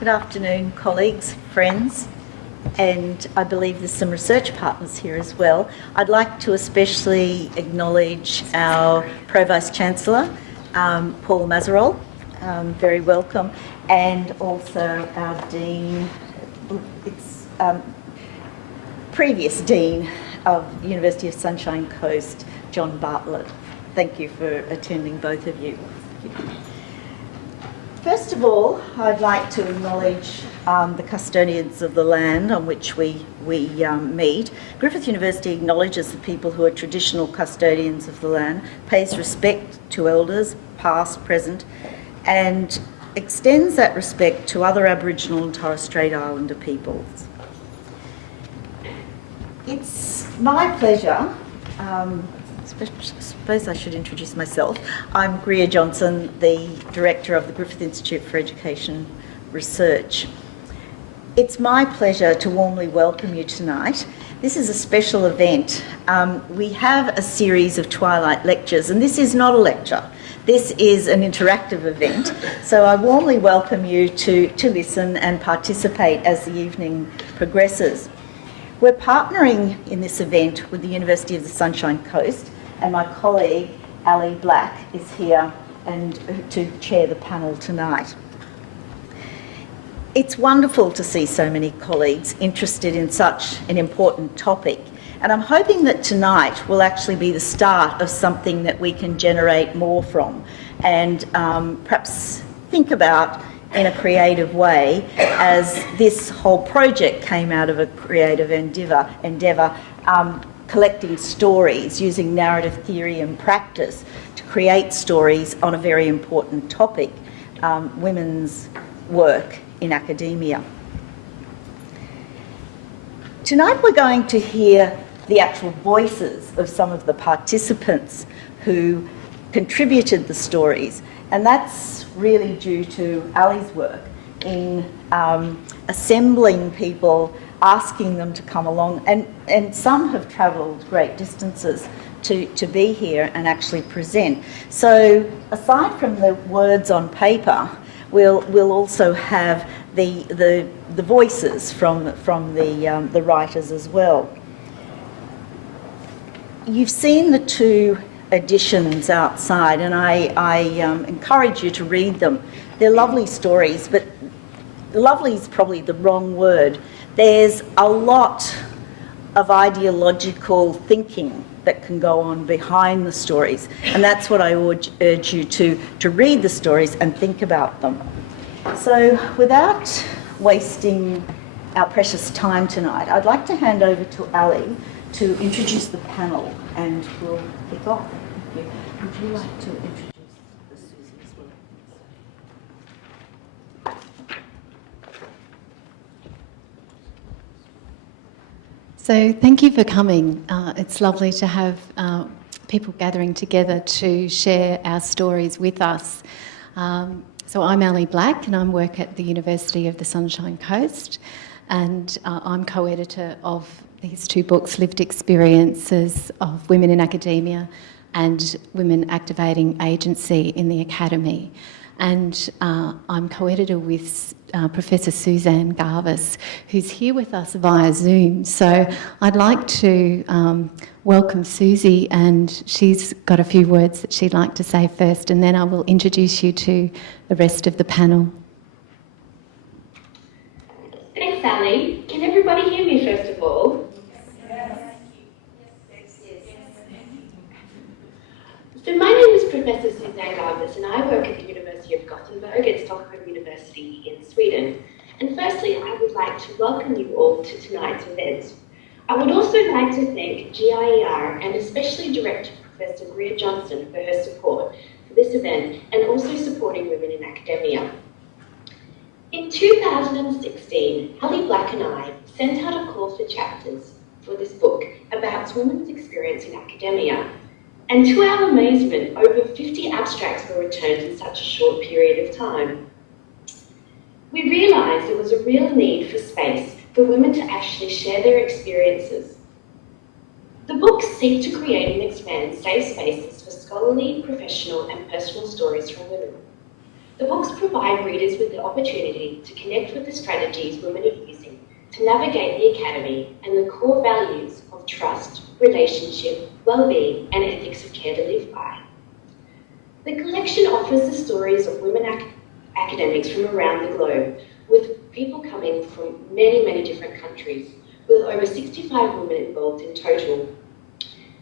Good afternoon, colleagues, friends, and I believe there's some research partners here as well. I'd like to especially acknowledge our Pro-Vice-Chancellor, Paul Mazarol, very welcome, and also our Dean, previous Dean of University of Sunshine Coast, John Bartlett. Thank you for attending, both of you. First of all, I'd like to acknowledge the custodians of the land on which we meet. Griffith University acknowledges the people who are traditional custodians of the land, pays respect to elders, past, present, and extends that respect to other Aboriginal and Torres Strait Islander peoples. It's my pleasure, I suppose I should introduce myself. I'm Greer Johnson, the Director of the Griffith Institute for Education Research. It's my pleasure to warmly welcome you tonight. This is a special event. We have a series of Twilight lectures, and this is not a lecture. This is an interactive event, so I warmly welcome you to listen and participate as the evening progresses. We're partnering in this event with the University of the Sunshine Coast, and my colleague, Ali Black, is here and to chair the panel tonight. It's wonderful to see so many colleagues interested in such an important topic, and I'm hoping that tonight will actually be the start of something that we can generate more from and perhaps think about in a creative way, as this whole project came out of a creative endeavour, collecting stories using narrative theory and practice to create stories on a very important topic, women's work in academia. Tonight we're going to hear the actual voices of some of the participants who contributed the stories, and that's really due to Ali's work in assembling people, asking them to come along, and some have travelled great distances to be here and actually present. So aside from the words on paper, we'll also have the voices from the writers as well. You've seen the two editions outside, and I encourage you to read them. They're lovely stories, but lovely is probably the wrong word. There's a lot of ideological thinking that can go on behind the stories, and that's what I urge you to read the stories and think about them. So without wasting our precious time tonight, I'd like to hand over to Ali to introduce the panel, and we'll kick off. Thank you. Would you like to introduce Susie as well? So thank you for coming. It's lovely to have people gathering together to share our stories with us. So I'm Ali Black, and I work at the University of the Sunshine Coast, and I'm co-editor of these two books, Lived Experiences of Women in Academia and Women Activating Agency in the Academy. And I'm co-editor with Professor Suzanne Garvis, who's here with us via Zoom. So I'd like to welcome Susie, and she's got a few words that she'd like to say first, and then I will introduce you to the rest of the panel. Thanks, Ali. Can everybody hear me first of all? So my name is Professor Suzanne Garvis, and I work at the University of Gothenburg at Stockholm University in Sweden. And firstly, I would like to welcome you all to tonight's event. I would also like to thank GIER and especially Director Professor Greer Johnson for her support for this event and also supporting women in academia. In 2016, Ali Black and I sent out a call for chapters for this book about women's experience in academia. And to our amazement, over 50 abstracts were returned in such a short period of time. We realised there was a real need for space for women to actually share their experiences. The books seek to create and expand safe spaces for scholarly, professional and personal stories from women. The books provide readers with the opportunity to connect with the strategies women are using to navigate the academy and the core values of trust, relationship, well-being, and ethics of care to live by. The collection offers the stories of women academics from around the globe, with people coming from many, many different countries, with over 65 women involved in total.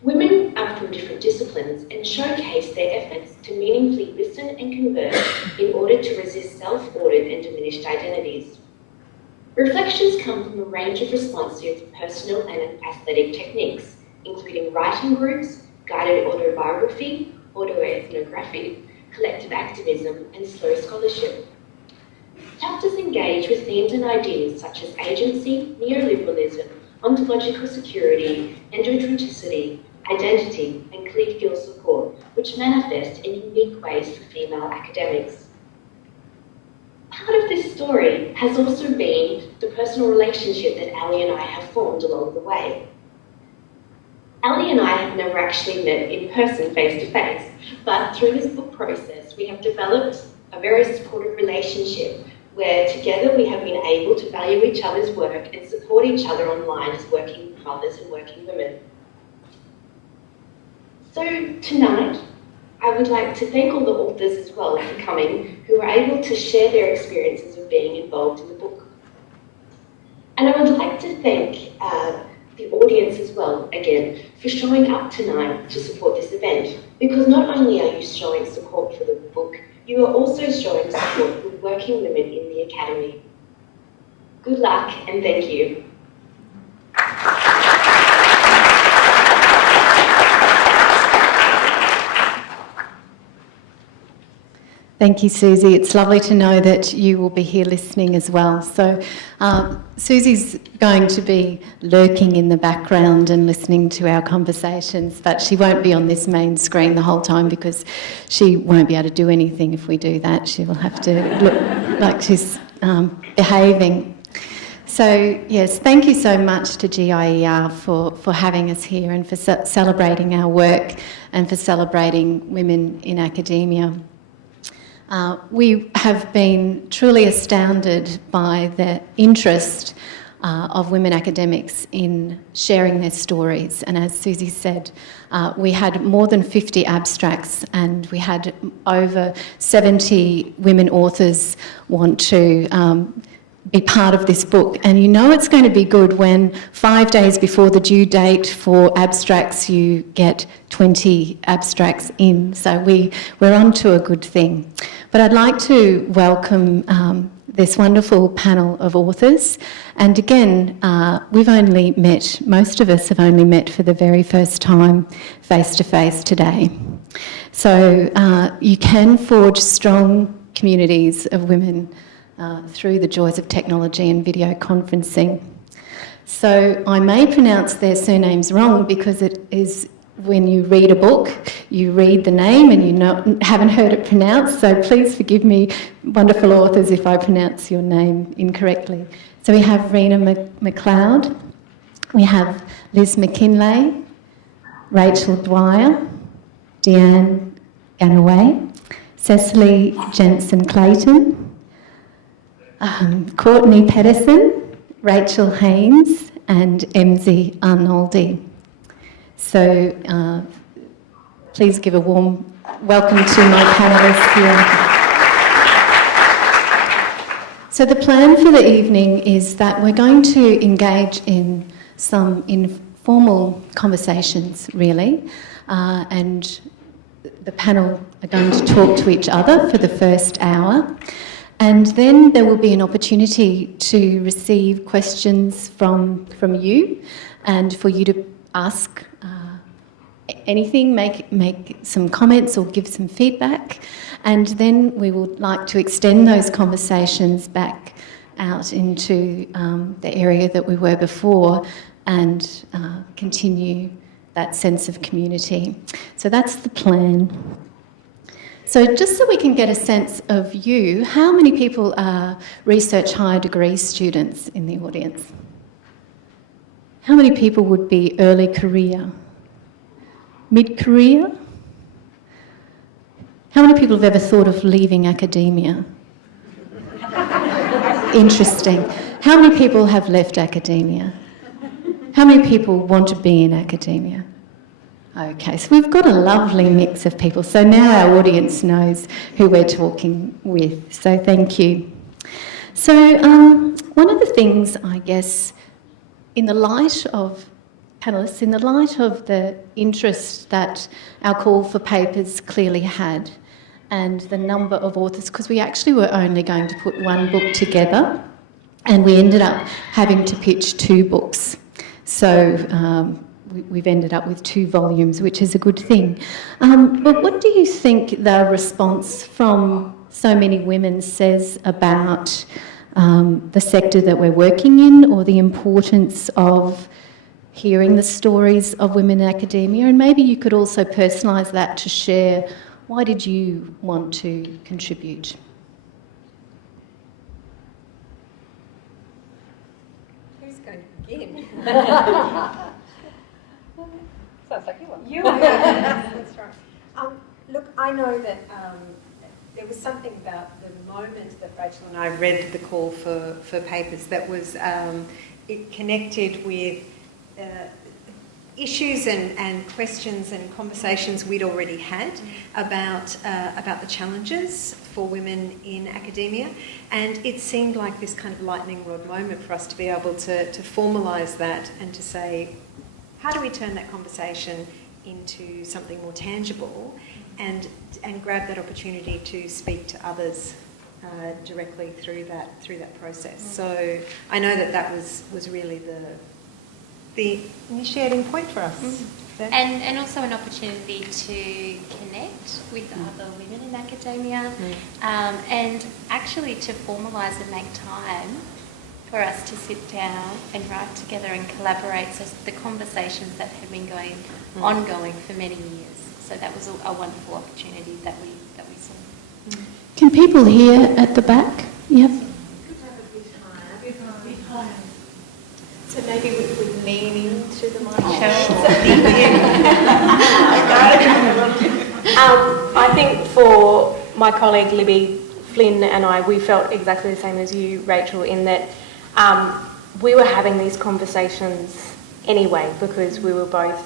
Women are from different disciplines and showcase their efforts to meaningfully listen and converse in order to resist self-audit and diminished identities. Reflections come from a range of responsive personal and aesthetic techniques, including writing groups, guided autobiography, autoethnography, collective activism, and slow scholarship. Chapters engage with themes and ideas such as agency, neoliberalism, ontological security, endogenicity, identity, and collegial support, which manifest in unique ways for female academics. Part of this story has also been the personal relationship that Ali and I have formed along the way. Ali and I have never actually met in person, face to face, but through this book process, we have developed a very supportive relationship where together we have been able to value each other's work and support each other online as working mothers and working women. So tonight, I would like to thank all the authors as well for coming, who were able to share their experiences of being involved in the book. And I would like to thank the audience as well, again, for showing up tonight to support this event, because not only are you showing support for the book, you are also showing support for working women in the Academy. Good luck and thank you. Thank you, Susie. It's lovely to know that you will be here listening as well. So Susie's going to be lurking in the background and listening to our conversations, but she won't be on this main screen the whole time because she won't be able to do anything if we do that. She will have to look like she's behaving. So, yes, thank you so much to GIER for having us here and for celebrating our work and for celebrating women in academia. We have been truly astounded by the interest of women academics in sharing their stories. And as Susie said, we had more than 50 abstracts and we had over 70 women authors want to be part of this book. And you know it's going to be good when 5 days before the due date for abstracts you get 20 abstracts in. So we're on to a good thing. But I'd like to welcome this wonderful panel of authors. And again, we've only met, most of us have only met for the very first time face-to-face today. So you can forge strong communities of women through the joys of technology and video conferencing. So I may pronounce their surnames wrong because it is when you read a book, you read the name and you haven't heard it pronounced, so please forgive me, wonderful authors, if I pronounce your name incorrectly. So we have Rena McLeod, we have Liz McKinlay, Rachel Dwyer, Deanne Ganaway, Cecily Jensen-Clayton, Courtney Pedersen, Rachel Haynes and Emzy Arnoldi. So please give a warm welcome to my panellists here. So the plan for the evening is that we're going to engage in some informal conversations, really, and the panel are going to talk to each other for the first hour. And then there will be an opportunity to receive questions from you and for you to ask anything, make some comments or give some feedback. And then we would like to extend those conversations back out into the area that we were before and continue that sense of community. So that's the plan. So just so we can get a sense of you, how many people are research higher degree students in the audience? How many people would be early career? Mid-career? How many people have ever thought of leaving academia? Interesting. How many people have left academia? How many people want to be in academia? Okay, so we've got a lovely mix of people. So now our audience knows who we're talking with. So thank you. So one of the things, I guess, in the light of panellists, in the light of the interest that our call for papers clearly had, and the number of authors, because we actually were only going to put one book together, and we ended up having to pitch 2 books. So we've ended up with 2 volumes, which is a good thing. But what do you think the response from so many women says about the sector that we're working in, or the importance of hearing the stories of women in academia? And maybe you could also personalise that to share, why did you want to contribute? Who's going to begin? Sounds like you want. You are. That's right. Look, I know that there was something about the moment that Rachel and I read the call for papers that was it connected with issues and questions and conversations we'd already had about the challenges for women in academia, and it seemed like this kind of lightning rod moment for us to be able to formalise that and to say, how do we turn that conversation into something more tangible, and grab that opportunity to speak to others directly through that process. So I know that was really the initiating point for us. And also an opportunity to connect with other women in academia, and actually to formalise and make time for us to sit down and write together and collaborate. So the conversations that have been ongoing for many years. So that was a wonderful opportunity that we saw. Can people hear at the back? Yep. So maybe we could lean into the mic. I think for my colleague Libby Flynn and I, we felt exactly the same as you, Rachel, in that we were having these conversations anyway, because we were both,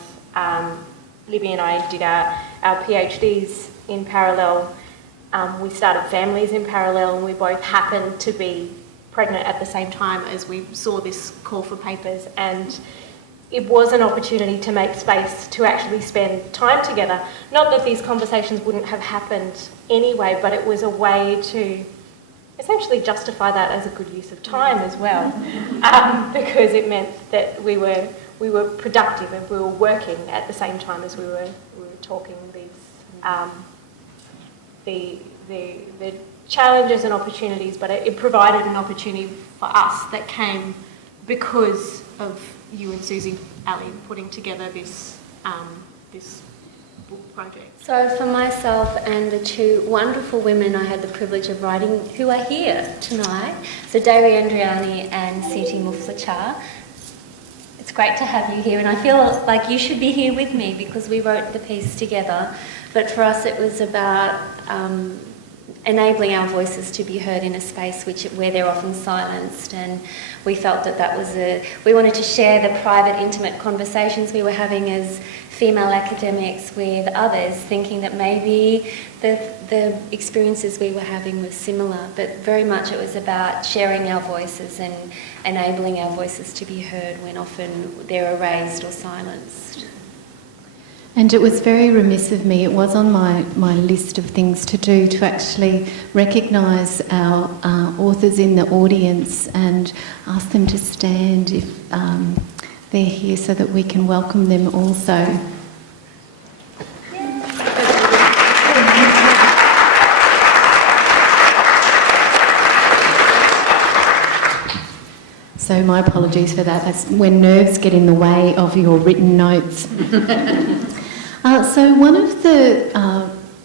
Libby and I did our PhDs in parallel. We started families in parallel, and we both happened to be pregnant at the same time as we saw this call for papers, and it was an opportunity to make space to actually spend time together. Not that these conversations wouldn't have happened anyway, but it was a way to essentially justify that as a good use of time as well, because it meant that we were productive and we were working at the same time as we were talking these the challenges and opportunities, but it provided an opportunity for us that came because of you and Susie Ali putting together this book project. So for myself and the 2 wonderful women I had the privilege of writing, who are here tonight, so Dewi Andriani and Siti Muflachar, it's great to have you here, and I feel like you should be here with me because we wrote the piece together. But for us it was about enabling our voices to be heard in a space where they're often silenced, and we felt that was we wanted to share the private, intimate conversations we were having as female academics with others, thinking that maybe the experiences we were having were similar, but very much it was about sharing our voices and enabling our voices to be heard when often they're erased or silenced. And it was very remiss of me, it was on my list of things to do, to actually recognise our authors in the audience and ask them to stand if they're here so that we can welcome them also. So my apologies for that. That's when nerves get in the way of your written notes. So one of the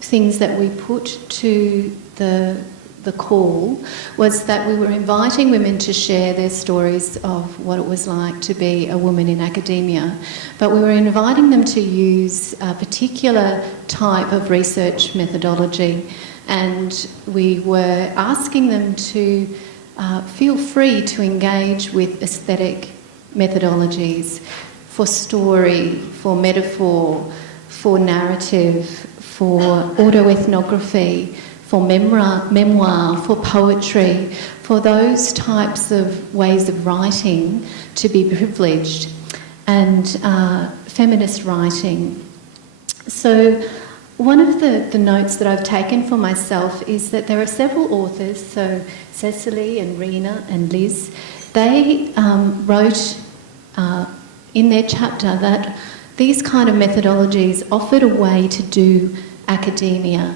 things that we put to the the call was that we were inviting women to share their stories of what it was like to be a woman in academia, but we were inviting them to use a particular type of research methodology, and we were asking them to feel free to engage with aesthetic methodologies for story, for metaphor, for narrative, for autoethnography, for memoir, for poetry, for those types of ways of writing to be privileged, and feminist writing. So one of the notes that I've taken for myself is that there are several authors, so Cecily and Rena and Liz, they wrote in their chapter that these kind of methodologies offered a way to do academia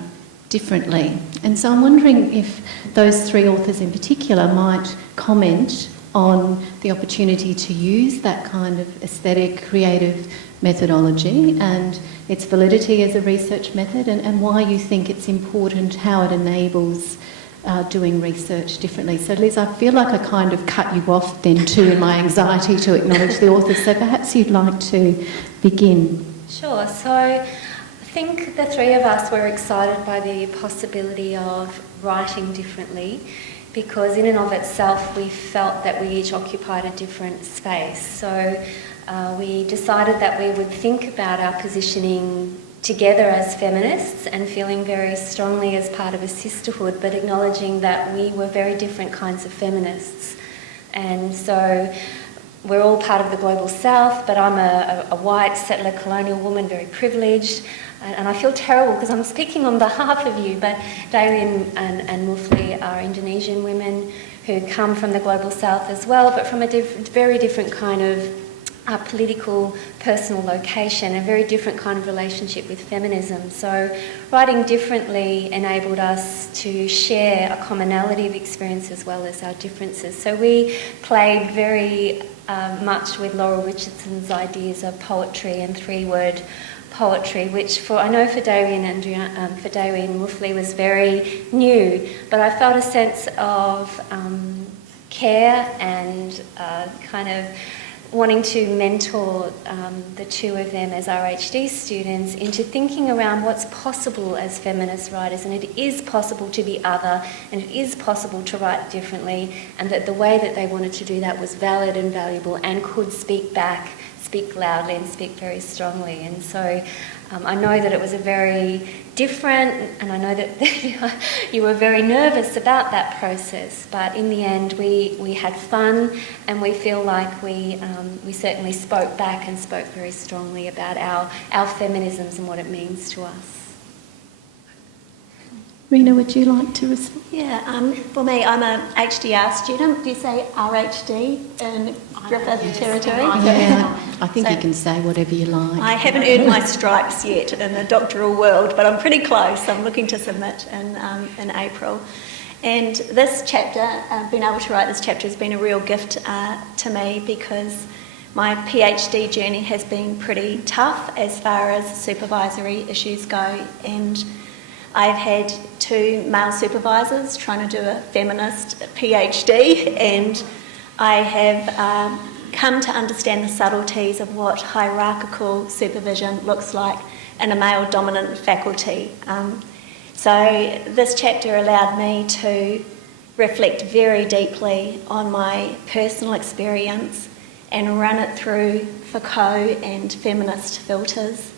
differently. And so I'm wondering if those three authors in particular might comment on the opportunity to use that kind of aesthetic, creative methodology and its validity as a research method, and why you think it's important, how it enables doing research differently. So Liz, I feel like I kind of cut you off then too in my anxiety to acknowledge the authors, so perhaps you'd like to begin. Sure. So I think the three of us were excited by the possibility of writing differently, because in and of itself we felt that we each occupied a different space. So we decided that we would think about our positioning together as feminists and feeling very strongly as part of a sisterhood, but acknowledging that we were very different kinds of feminists. And so we're all part of the Global South, but I'm a white settler colonial woman, very privileged. And I feel terrible because I'm speaking on behalf of you, but Dewi and Mufli are Indonesian women who come from the Global South as well, but from a very different kind of political, personal location, a very different kind of relationship with feminism. So writing differently enabled us to share a commonality of experience as well as our differences. So we played very much with Laurel Richardson's ideas of poetry and three-word poetry, which I know for Dewi and Mufli was very new, but I felt a sense of care and kind of wanting to mentor the two of them as RHD students into thinking around what's possible as feminist writers, and it is possible to be other, and it is possible to write differently, and that the way that they wanted to do that was valid and valuable and could speak back, speak loudly and speak very strongly. And so I know that it was a very different, and I know that you were very nervous about that process, but in the end we had fun, and we feel like we certainly spoke back and spoke very strongly about our feminisms and what it means to us. Rena, would you like to respond? Yeah, for me, I'm an HDR student. Do you say RHD in Griffith territory? Yeah, I think So- you can say whatever you like. I haven't earned my stripes yet in the doctoral world, but I'm pretty close. I'm looking to submit in April. And this chapter, being able to write this chapter has been a real gift to me, because my PhD journey has been pretty tough as far as supervisory issues go, and I've had two male supervisors trying to do a feminist PhD, and I have come to understand the subtleties of what hierarchical supervision looks like in a male-dominant faculty. So this chapter allowed me to reflect very deeply on my personal experience and run it through Foucault and feminist filters,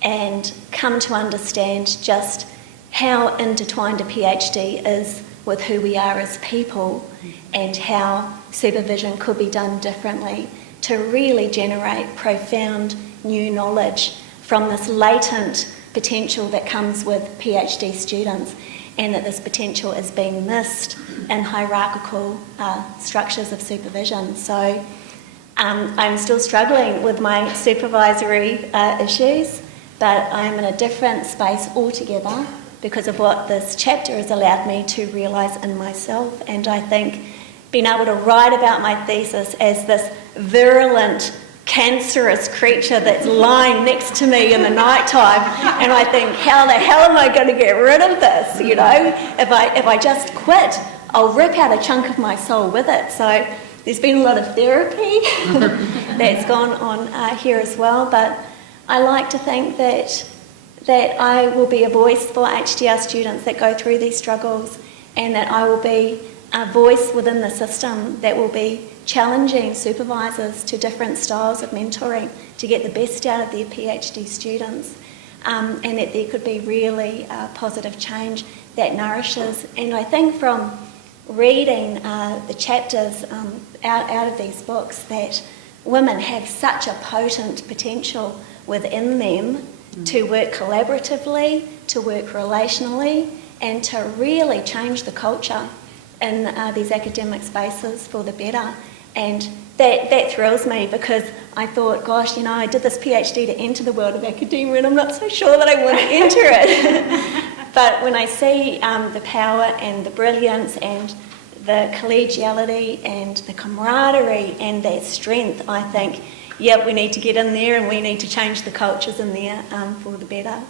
and come to understand just how intertwined a PhD is with who we are as people, and how supervision could be done differently to really generate profound new knowledge from this latent potential that comes with PhD students, and that this potential is being missed in hierarchical structures of supervision. So I'm still struggling with my supervisory issues, but I'm in a different space altogether because of what this chapter has allowed me to realise in myself. And I think being able to write about my thesis as this virulent cancerous creature that's lying next to me in the night time, and I think, how the hell am I going to get rid of this? You know, if I just quit, I'll rip out a chunk of my soul with it. So there's been a lot of therapy that's gone on here as well, but I like to think that I will be a voice for HDR students that go through these struggles, and that I will be a voice within the system that will be challenging supervisors to different styles of mentoring to get the best out of their PhD students, and that there could be really positive change that nourishes. And I think from reading the chapters out of these books that women have such a potent potential within them to work collaboratively, to work relationally, and to really change the culture in these academic spaces for the better. And that thrills me, because I thought, gosh, you know, I did this PhD to enter the world of academia, and I'm not so sure that I want to enter it. But when I see the power and the brilliance and the collegiality and the camaraderie and that strength, I think, yeah, we need to get in there and we need to change the cultures in there for the better.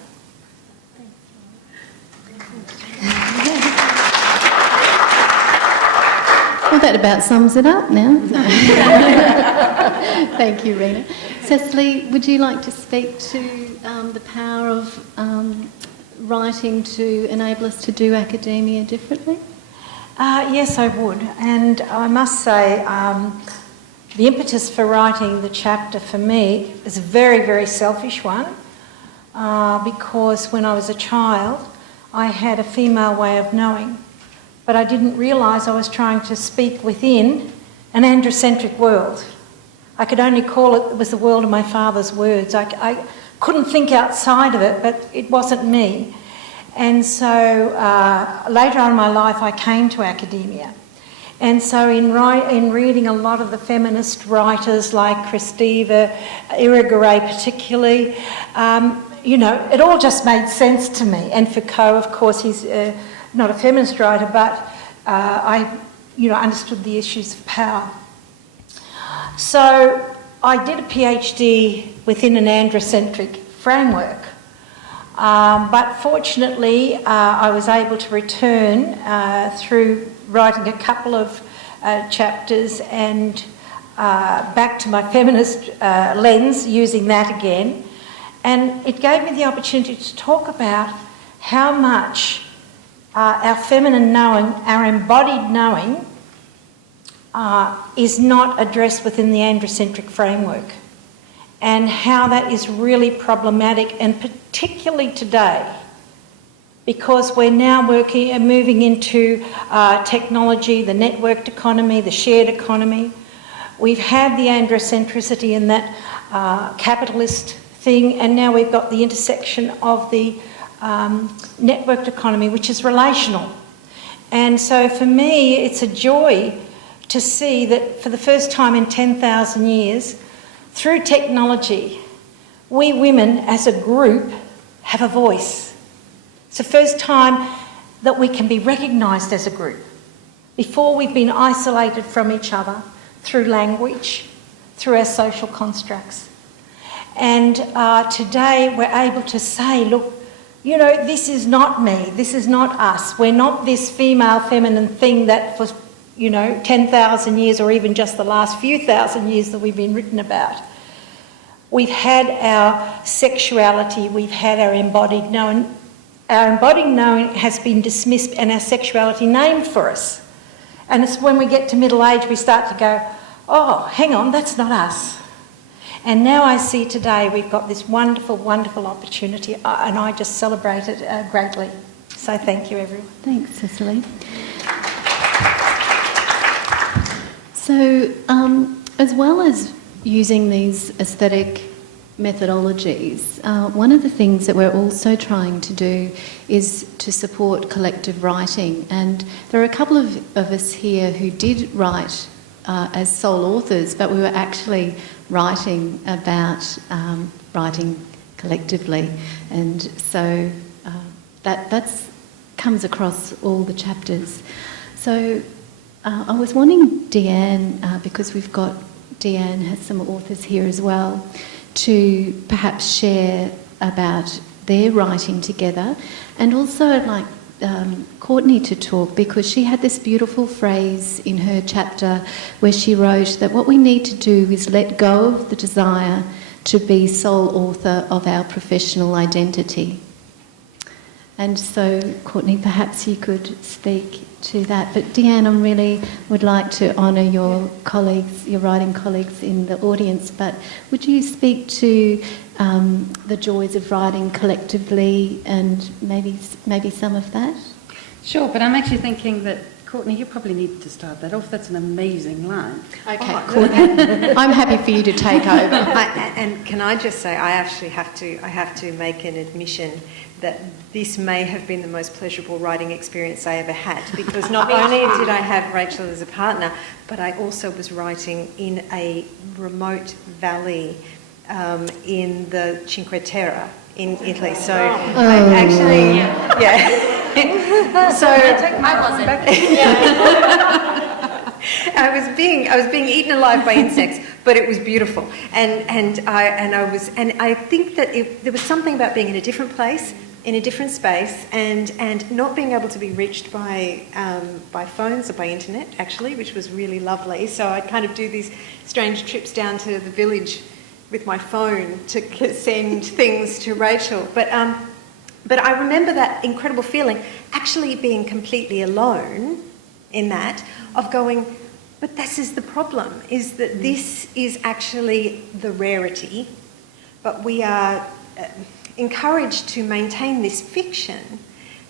Well, that about sums it up now. Thank you, Rena. Cecily, would you like to speak to the power of writing to enable us to do academia differently? Yes, I would. And I must say, the impetus for writing the chapter for me is a very, very selfish one, because when I was a child, I had a female way of knowing, but I didn't realise I was trying to speak within an androcentric world. I could only call it was the world of my father's words. I couldn't think outside of it, but it wasn't me. And so later on in my life, I came to academia. And so in reading a lot of the feminist writers like Kristeva, Irigaray particularly, you know, it all just made sense to me. And Foucault, of course, he's not a feminist writer, but I, you know, understood the issues of power. So I did a PhD within an androcentric framework. But fortunately, I was able to return through writing a couple of chapters and back to my feminist lens, using that again. And it gave me the opportunity to talk about how much our feminine knowing, our embodied knowing, is not addressed within the androcentric framework, and how that is really problematic, and particularly today, because we're now moving into technology, the networked economy, the shared economy. We've had the androcentricity in that capitalist thing, and now we've got the intersection of the networked economy, which is relational. And so for me, it's a joy to see that for the first time in 10,000 years, through technology, we women as a group have a voice. It's the first time that we can be recognised as a group. Before, we've been isolated from each other through language, through our social constructs. And today we're able to say, look, you know, this is not me, this is not us. We're not this female feminine thing that for, you know, 10,000 years or even just the last few thousand years that we've been written about. We've had our sexuality, we've had our embodied knowing. Our embodied knowing has been dismissed and our sexuality named for us. And it's when we get to middle age we start to go, oh, hang on, that's not us. And now I see today we've got this wonderful, wonderful opportunity, and I just celebrate it greatly. So thank you, everyone. Thanks, Cecily. So, as well as using these aesthetic methodologies, one of the things that we're also trying to do is to support collective writing. And there are a couple of us here who did write as sole authors, but we were actually writing about writing collectively. And so that comes across all the chapters. So I was wanting Deanne, because we've got Deanne has some authors here as well, to perhaps share about their writing together. And also I'd like Courtney to talk, because she had this beautiful phrase in her chapter where she wrote that what we need to do is let go of the desire to be sole author of our professional identity. And so, Courtney, perhaps you could speak to that. But Deanne, I really would like to honour your colleagues, your writing colleagues in the audience, but would you speak to the joys of writing collectively and maybe some of that? Sure, but I'm actually thinking that, Courtney, you probably need to start that off. That's an amazing line. Okay, Courtney, I'm happy for you to take over. And can I just say, I actually have to make an admission that this may have been the most pleasurable writing experience I ever had, because not only did I have Rachel as a partner, but I also was writing in a remote valley in the Cinque Terre in Italy. So I actually, so I was being eaten alive by insects, but it was beautiful, and I think that there was something about being in a different place, in a different space, and not being able to be reached by phones or by internet, actually, which was really lovely. So I'd kind of do these strange trips down to the village with my phone to send things to Rachel. But I remember that incredible feeling, actually being completely alone in that, of going, but this is the problem, is that this is actually the rarity, but we are encouraged to maintain this fiction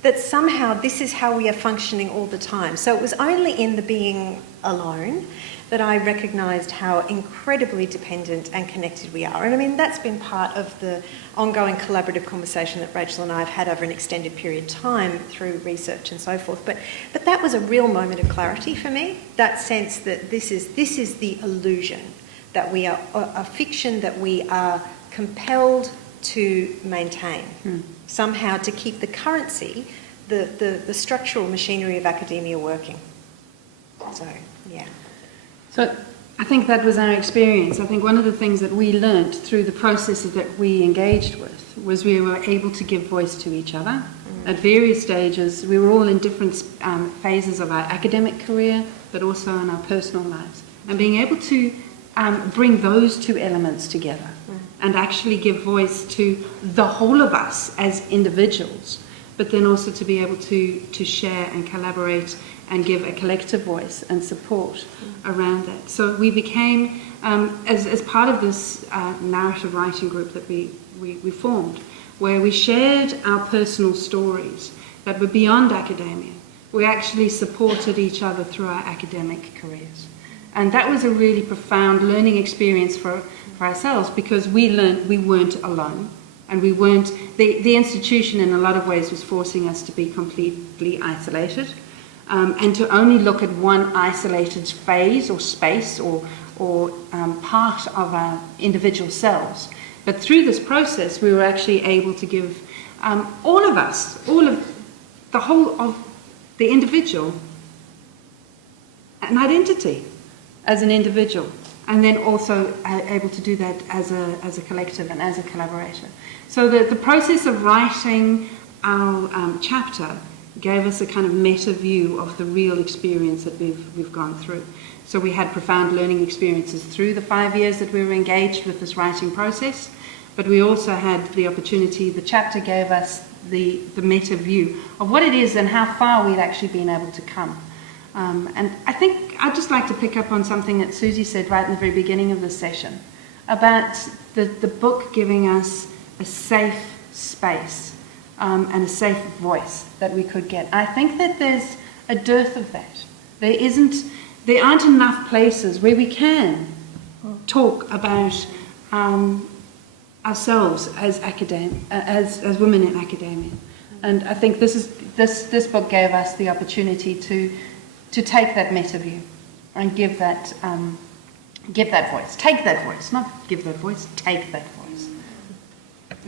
that somehow this is how we are functioning all the time. So it was only in the being alone that I recognised how incredibly dependent and connected we are. And I mean, that's been part of the ongoing collaborative conversation that Rachel and I have had over an extended period of time through research and so forth. But that was a real moment of clarity for me, that sense that this is the illusion, that we are a fiction that we are compelled to maintain, somehow to keep the currency, the structural machinery of academia working. So, yeah. So I think that was our experience. I think one of the things that we learnt through the processes that we engaged with was we were able to give voice to each other at various stages. We were all in different phases of our academic career, but also in our personal lives. And being able to bring those two elements together and actually give voice to the whole of us as individuals, but then also to be able to share and collaborate and give a collective voice and support around that. So we became, as part of this narrative writing group that we formed, where we shared our personal stories that were beyond academia. We actually supported each other through our academic careers. And that was a really profound learning experience for ourselves, because we learned we weren't alone. And we weren't, the institution in a lot of ways was forcing us to be completely isolated. And to only look at one isolated phase or space or part of our individual selves. But through this process, we were actually able to give all of us, all of the whole of the individual, an identity as an individual, and then also able to do that as a collective and as a collaborator. So the process of writing our chapter gave us a kind of meta view of the real experience that we've gone through. So we had profound learning experiences through the 5 years that we were engaged with this writing process, but we also had the opportunity, the chapter gave us the meta view of what it is and how far we'd actually been able to come. And I think I'd just like to pick up on something that Susie said right in the very beginning of the session about the book giving us a safe space and a safe voice that we could get. I think that there's a dearth of that. There aren't enough places where we can talk about ourselves as as women in academia. And I think this book gave us the opportunity to take that meta view and give that voice. Take that voice, not give that voice, take that voice.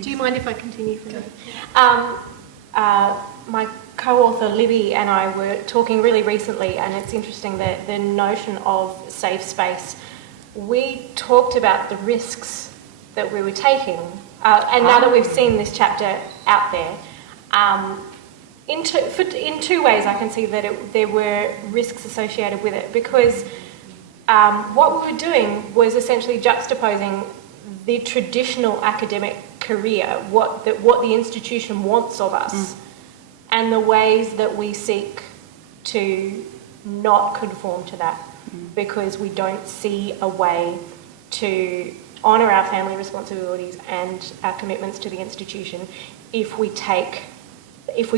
Do you mind if I continue from there? My co-author Libby and I were talking really recently, and it's interesting that the notion of safe space we talked about the risks that we were taking. And now that we've seen this chapter out there, in two ways I can see that there were risks associated with it, because what we were doing was essentially juxtaposing the traditional academic career, what the institution wants of us, and the ways that we seek to not conform to that, because we don't see a way to honour our family responsibilities and our commitments to the institution if we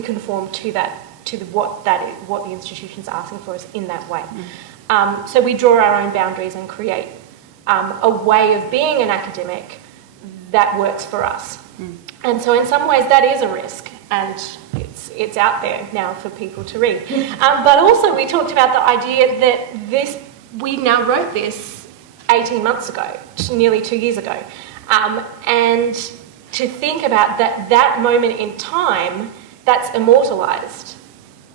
conform to what the institution's asking for us in that way. So we draw our own boundaries and create a way of being an academic that works for us. And so in some ways that is a risk, and it's out there now for people to read. But also we talked about the idea that we now wrote this 18 months ago, nearly 2 years ago, and to think about that moment in time, that's immortalised.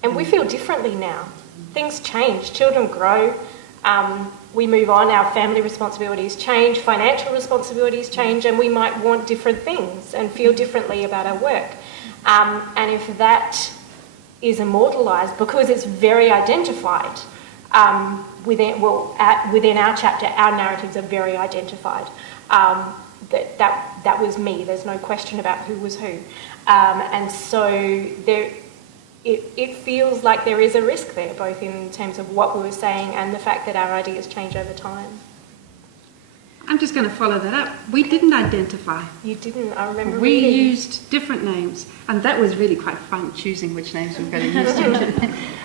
And we feel differently now. Things change, children grow, we move on, our family responsibilities change, financial responsibilities change, and we might want different things and feel differently about our work. And if that is immortalised, because it's very identified, within our chapter, our narratives are very identified. That was me, there's no question about who was who. And so it feels like there is a risk there, both in terms of what we were saying and the fact that our ideas change over time. I'm just going to follow that up. We didn't identify. You didn't, I remember We reading. used different names, and that was really quite fun, choosing which names we were going to use.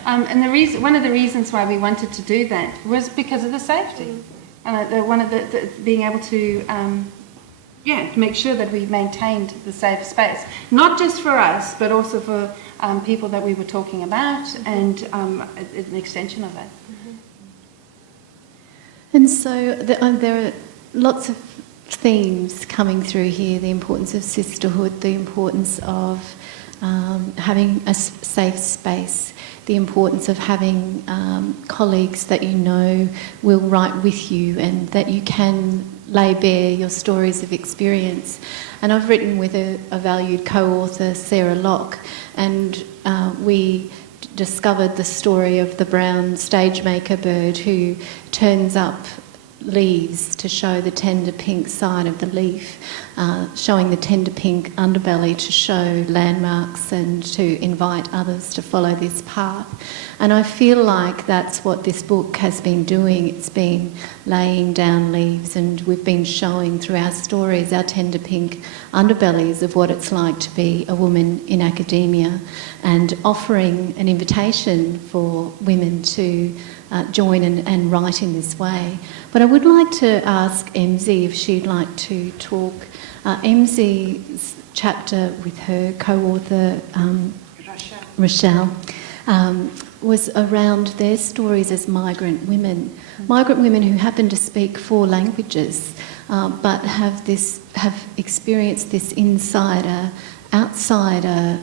And one of the reasons why we wanted to do that was because of the safety. One of the being able to make sure that we maintained the safe space, not just for us, but also for people that we were talking about, and an extension of that. And so there are lots of themes coming through here: the importance of sisterhood, the importance of having a safe space, the importance of having colleagues that you know will write with you and that you can lay bare your stories of experience. And I've written with a valued co-author, Sarah Locke, and we discovered the story of the brown stage maker bird who turns up leaves to show the tender pink side of the leaf, showing the tender pink underbelly to show landmarks and to invite others to follow this path. And I feel like that's what this book has been doing. It's been laying down leaves, and we've been showing through our stories our tender pink underbellies of what it's like to be a woman in academia, and offering an invitation for women to join and write in this way. But I would like to ask Emsie if she'd like to talk. Emsie's chapter with her co-author, Rochelle, was around their stories as migrant women who happen to speak 4 languages, but have experienced this insider, outsider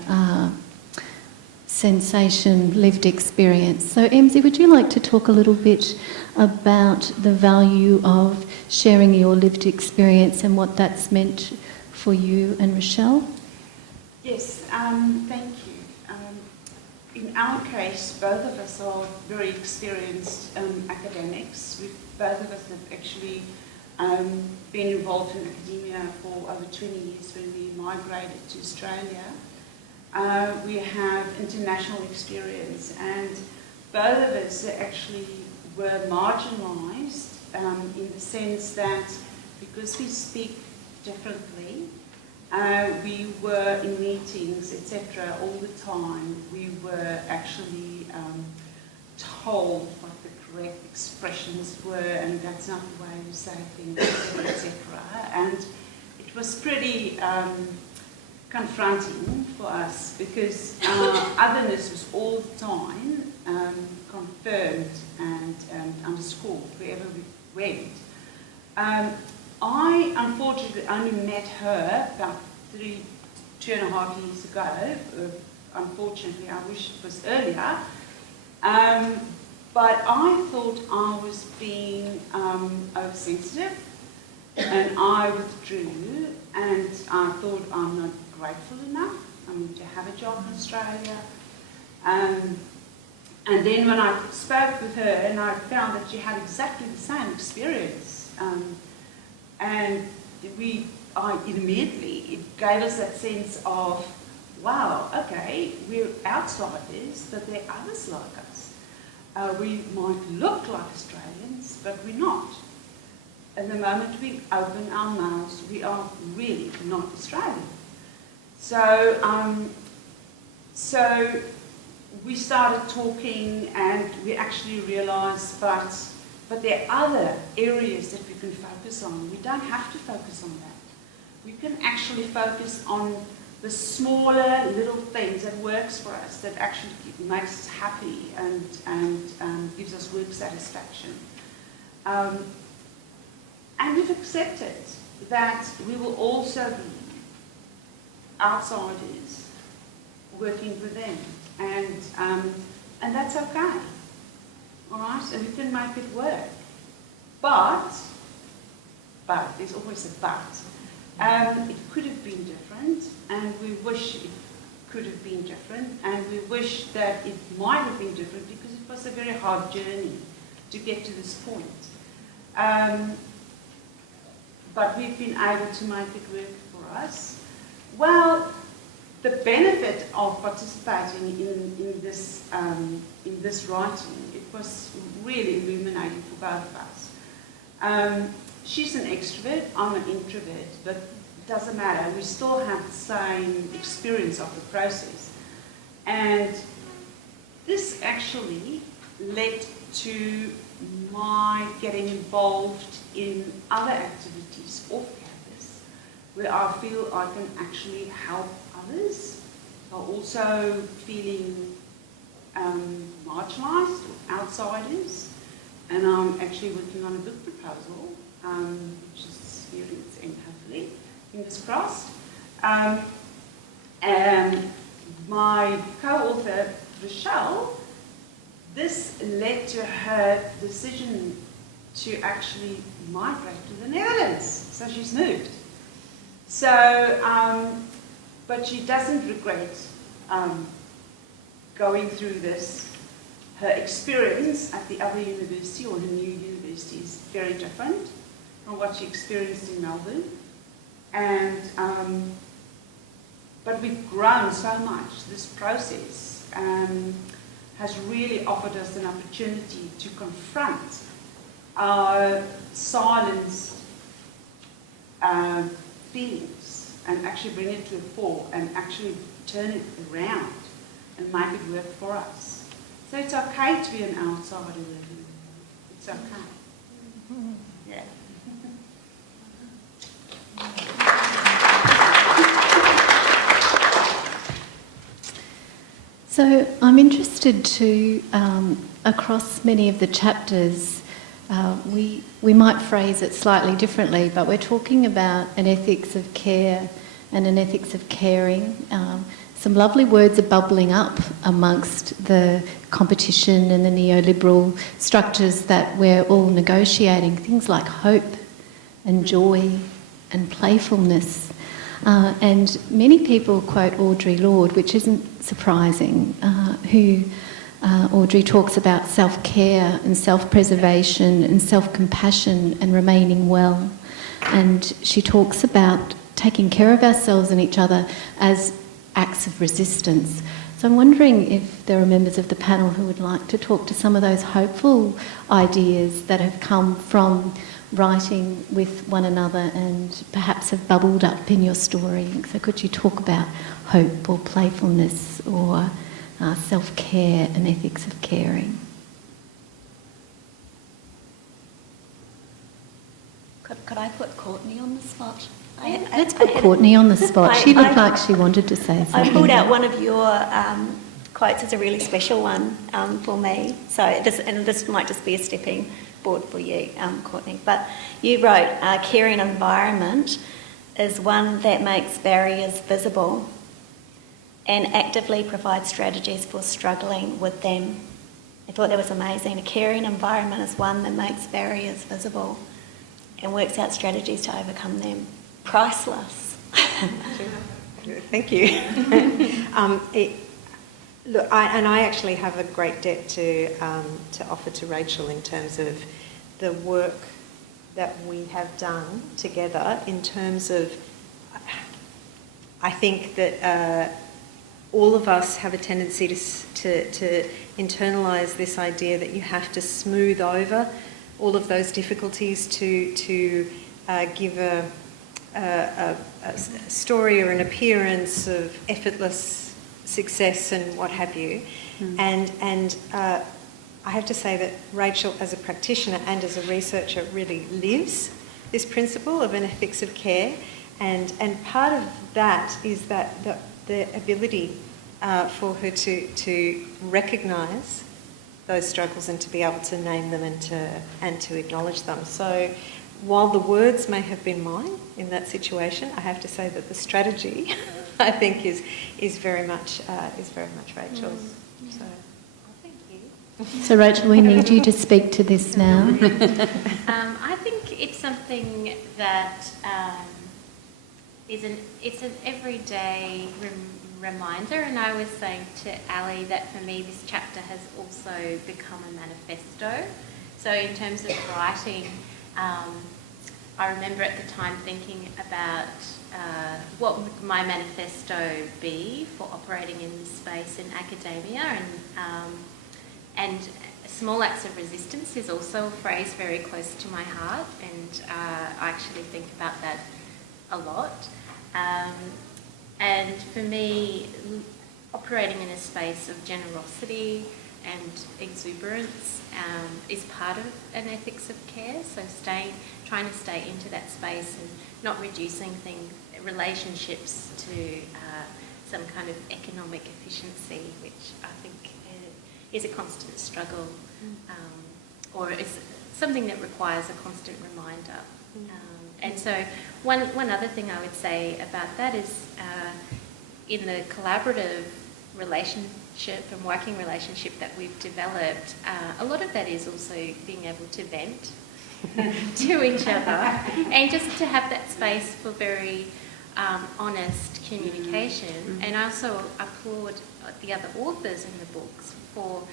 sensation, lived experience. So Emsie, would you like to talk a little bit about the value of sharing your lived experience and what that's meant for you and Rochelle? Yes, thank you. In our case, both of us are very experienced academics. Both of us have actually been involved in academia for over 20 years when we migrated to Australia. We have international experience, and both of us actually were marginalised in the sense that because we speak differently, we were in meetings, etc. all the time. We were actually told what the correct expressions were, and that's not the way you say things, etc. And it was pretty confronting for us because our otherness was all the time confirmed and underscored wherever we went. I unfortunately only met her about 2.5 years ago. Unfortunately, I wish it was earlier. But I thought I was being oversensitive, and I withdrew, and I thought I'm not grateful enough to have a job in Australia. And then when I spoke with her, and I found that she had exactly the same experience, and immediately, it gave us that sense of, wow, okay, we're outsiders, but there are others like us. We might look like Australians, but we're not. And the moment we open our mouths, we are really not Australian. So we started talking, and we actually realised, but there are other areas that we can focus on. We don't have to focus on that. We can actually focus on the smaller little things that works for us, that actually makes us happy and gives us work satisfaction. And we've accepted that we will also be outsiders working with them, and that's okay. All right, and we can make it work. But there's always a but. It could have been different, and we wish it could have been different, and we wish that it might have been different because it was a very hard journey to get to this point. But we've been able to make it work for us. Well, the benefit of participating in this writing, it was really illuminating for both of us. She's an extrovert, I'm an introvert, but it doesn't matter. We still have the same experience of the process. And this actually led to my getting involved in other activities off campus, where I feel I can actually help others, while also feeling marginalised or outsiders. And I'm actually working on a book proposal, which is here in its end, hopefully, fingers crossed. And my co-author, Rochelle, this led to her decision to actually migrate to the Netherlands. So she's moved. So, but she doesn't regret going through this. Her experience at the other university, or her new university, is very different from what she experienced in Melbourne. And, but we've grown so much. This process has really offered us an opportunity to confront our silenced feelings and actually bring it to the fore and actually turn it around and make it work for us. So it's okay to be an outsider working. It's okay. Yeah. So I'm interested to, across many of the chapters, we might phrase it slightly differently, but we're talking about an ethics of care and an ethics of caring. Some lovely words are bubbling up amongst the competition and the neoliberal structures that we're all negotiating. Things like hope and joy and playfulness. And many people quote Audre Lorde, which isn't surprising, who Audre talks about self-care and self-preservation and self-compassion and remaining well. And she talks about taking care of ourselves and each other as acts of resistance. So I'm wondering if there are members of the panel who would like to talk to some of those hopeful ideas that have come from writing with one another and perhaps have bubbled up in your story. So could you talk about hope or playfulness or self-care and ethics of caring? Could I put Courtney on the spot? Let's put Courtney on the spot. She looked like she wanted to say something. I pulled out one of your quotes as a really special one for me. So this might just be a stepping board for you, Courtney. But you wrote, "A caring environment is one that makes barriers visible and actively provides strategies for struggling with them I thought that was amazing. A caring environment is one that makes barriers visible and works out strategies to overcome them. Priceless. Thank you. I actually have a great debt to offer to Rachel in terms of the work that we have done together. In terms of, I think that all of us have a tendency to internalise this idea that you have to smooth over all of those difficulties to give a story or an appearance of effortless success and what have you. And I have to say that Rachel, as a practitioner and as a researcher, really lives this principle of an ethics of care. And part of that is that the ability for her to recognise those struggles and to be able to name them and to acknowledge them. So while the words may have been mine in that situation, I have to say that the strategy, I think, is very much Rachel's. So thank you. So Rachel, we need you to speak to this now. I think it's something that it's an everyday reminder, and I was saying to Ali that for me this chapter has also become a manifesto. So in terms of writing, I remember at the time thinking about what would my manifesto be for operating in this space in academia, and small acts of resistance is also a phrase very close to my heart, and I actually think about that a lot. And for me, operating in a space of generosity and exuberance is part of an ethics of care. So trying to stay into that space and not reducing relationships to some kind of economic efficiency, which I think is a constant struggle, or is something that requires a constant reminder. And so one other thing I would say about that is in the collaborative relationship and working relationship that we've developed, a lot of that is also being able to vent to each other and just to have that space for very honest communication. And I also applaud the other authors in the books for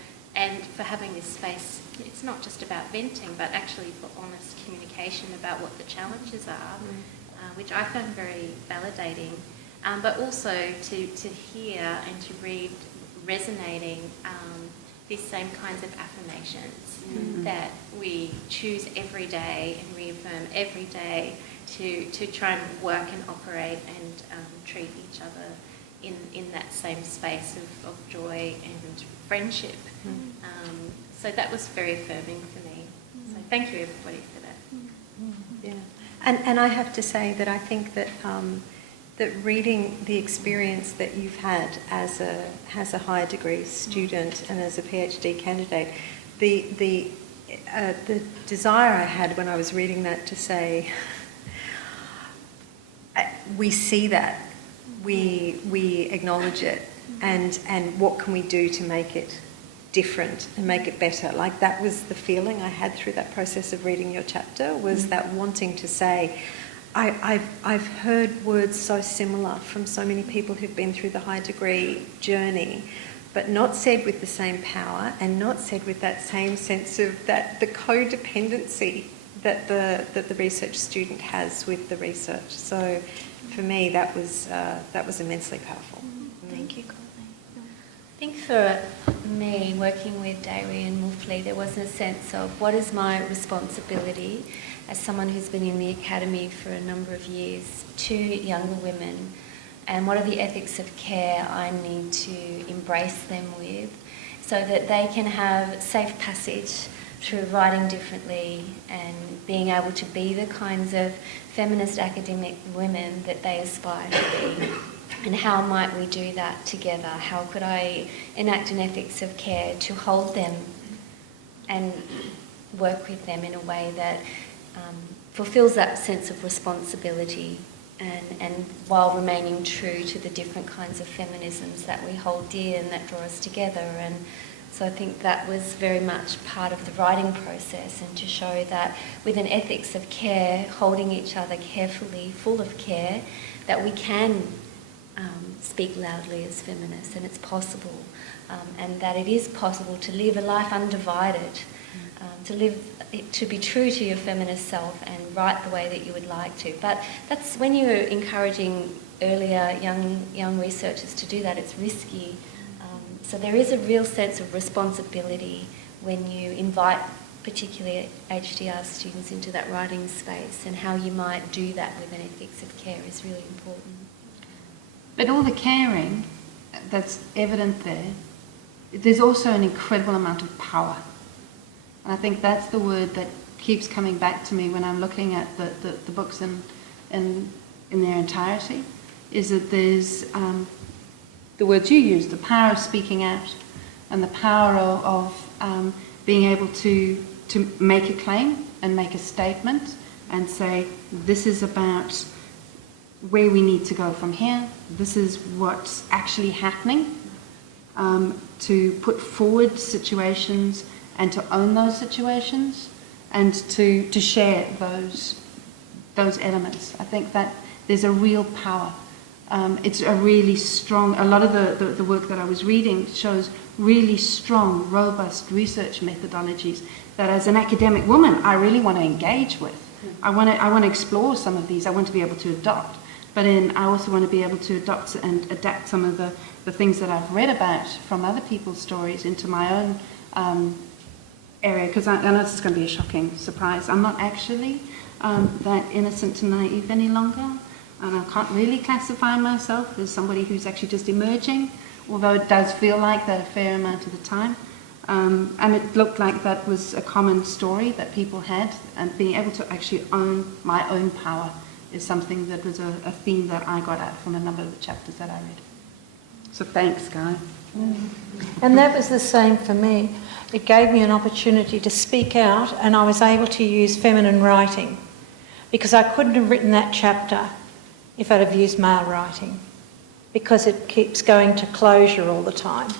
having this space. It's not just about venting, but actually for honest communication about what the challenges are, which I found very validating. But also to hear and to read resonating these same kinds of affirmations that we choose every day and reaffirm every day to try and work and operate and treat each other in that same space of joy and friendship. So that was very affirming for me. So thank you everybody for that. Yeah, and I have to say that I think that that reading the experience that you've had as a higher degree student and as a PhD candidate, the desire I had when I was reading that to say, we see that, we acknowledge it, and what can we do to make it different and make it better? Like, that was the feeling I had through that process of reading your chapter, was that wanting to say, I've heard words so similar from so many people who've been through the high degree journey, but not said with the same power and not said with that same sense of that the codependency that the research student has with the research. So for me, that was immensely powerful. Thank you, Courtney. I think for me, working with Darian Mufli, there was a sense of what is my responsibility as someone who's been in the academy for a number of years to younger women, and what are the ethics of care I need to embrace them with so that they can have safe passage through writing differently and being able to be the kinds of feminist academic women that they aspire to be. And how might we do that together? How could I enact an ethics of care to hold them and work with them in a way that fulfills that sense of responsibility and while remaining true to the different kinds of feminisms that we hold dear and that draw us together, and So I think that was very much part of the writing process, and to show that with an ethics of care, holding each other carefully, full of care, that we can speak loudly as feminists, and it's possible, and that it is possible to live a life undivided, to be true to your feminist self and write the way that you would like to. But that's when you're encouraging earlier young researchers to do that, it's risky. So there is a real sense of responsibility when you invite particularly HDR students into that writing space, and how you might do that with an ethics of care is really important. But all the caring that's evident there, there's also an incredible amount of power. And I think that's the word that keeps coming back to me when I'm looking at the books in their entirety, is that there's the words you use, the power of speaking out, and the power of being able to make a claim and make a statement and say, this is about where we need to go from here, this is what's actually happening, to put forward situations and to own those situations, and to share those elements. I think that there's a real power. It's a really strong, a lot of the work that I was reading shows really strong, robust research methodologies that as an academic woman, I really want to engage with. I want to explore some of these. I want to be able to adopt. But I also want to be able to adopt and adapt some of the things that I've read about from other people's stories into my own area, because I know this is going to be a shocking surprise. I'm not actually that innocent and naive any longer, and I can't really classify myself as somebody who's actually just emerging, although it does feel like that a fair amount of the time. And it looked like that was a common story that people had, and being able to actually own my own power is something that was a theme that I got out from a number of the chapters that I read. So thanks, Guy. And that was the same for me. It gave me an opportunity to speak out, and I was able to use feminine writing, because I couldn't have written that chapter if I'd have used male writing, because it keeps going to closure all the time.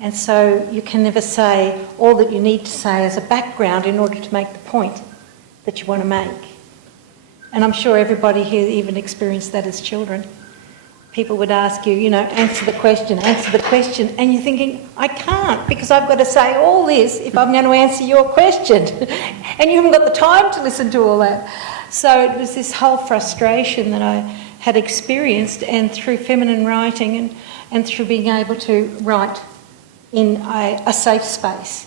And so you can never say all that you need to say as a background in order to make the point that you want to make. And I'm sure everybody here even experienced that as children. People would ask you, answer the question, and you're thinking, I can't, because I've got to say all this if I'm going to answer your question. And you haven't got the time to listen to all that. So it was this whole frustration that I had experienced, and through feminine writing and through being able to write in a safe space,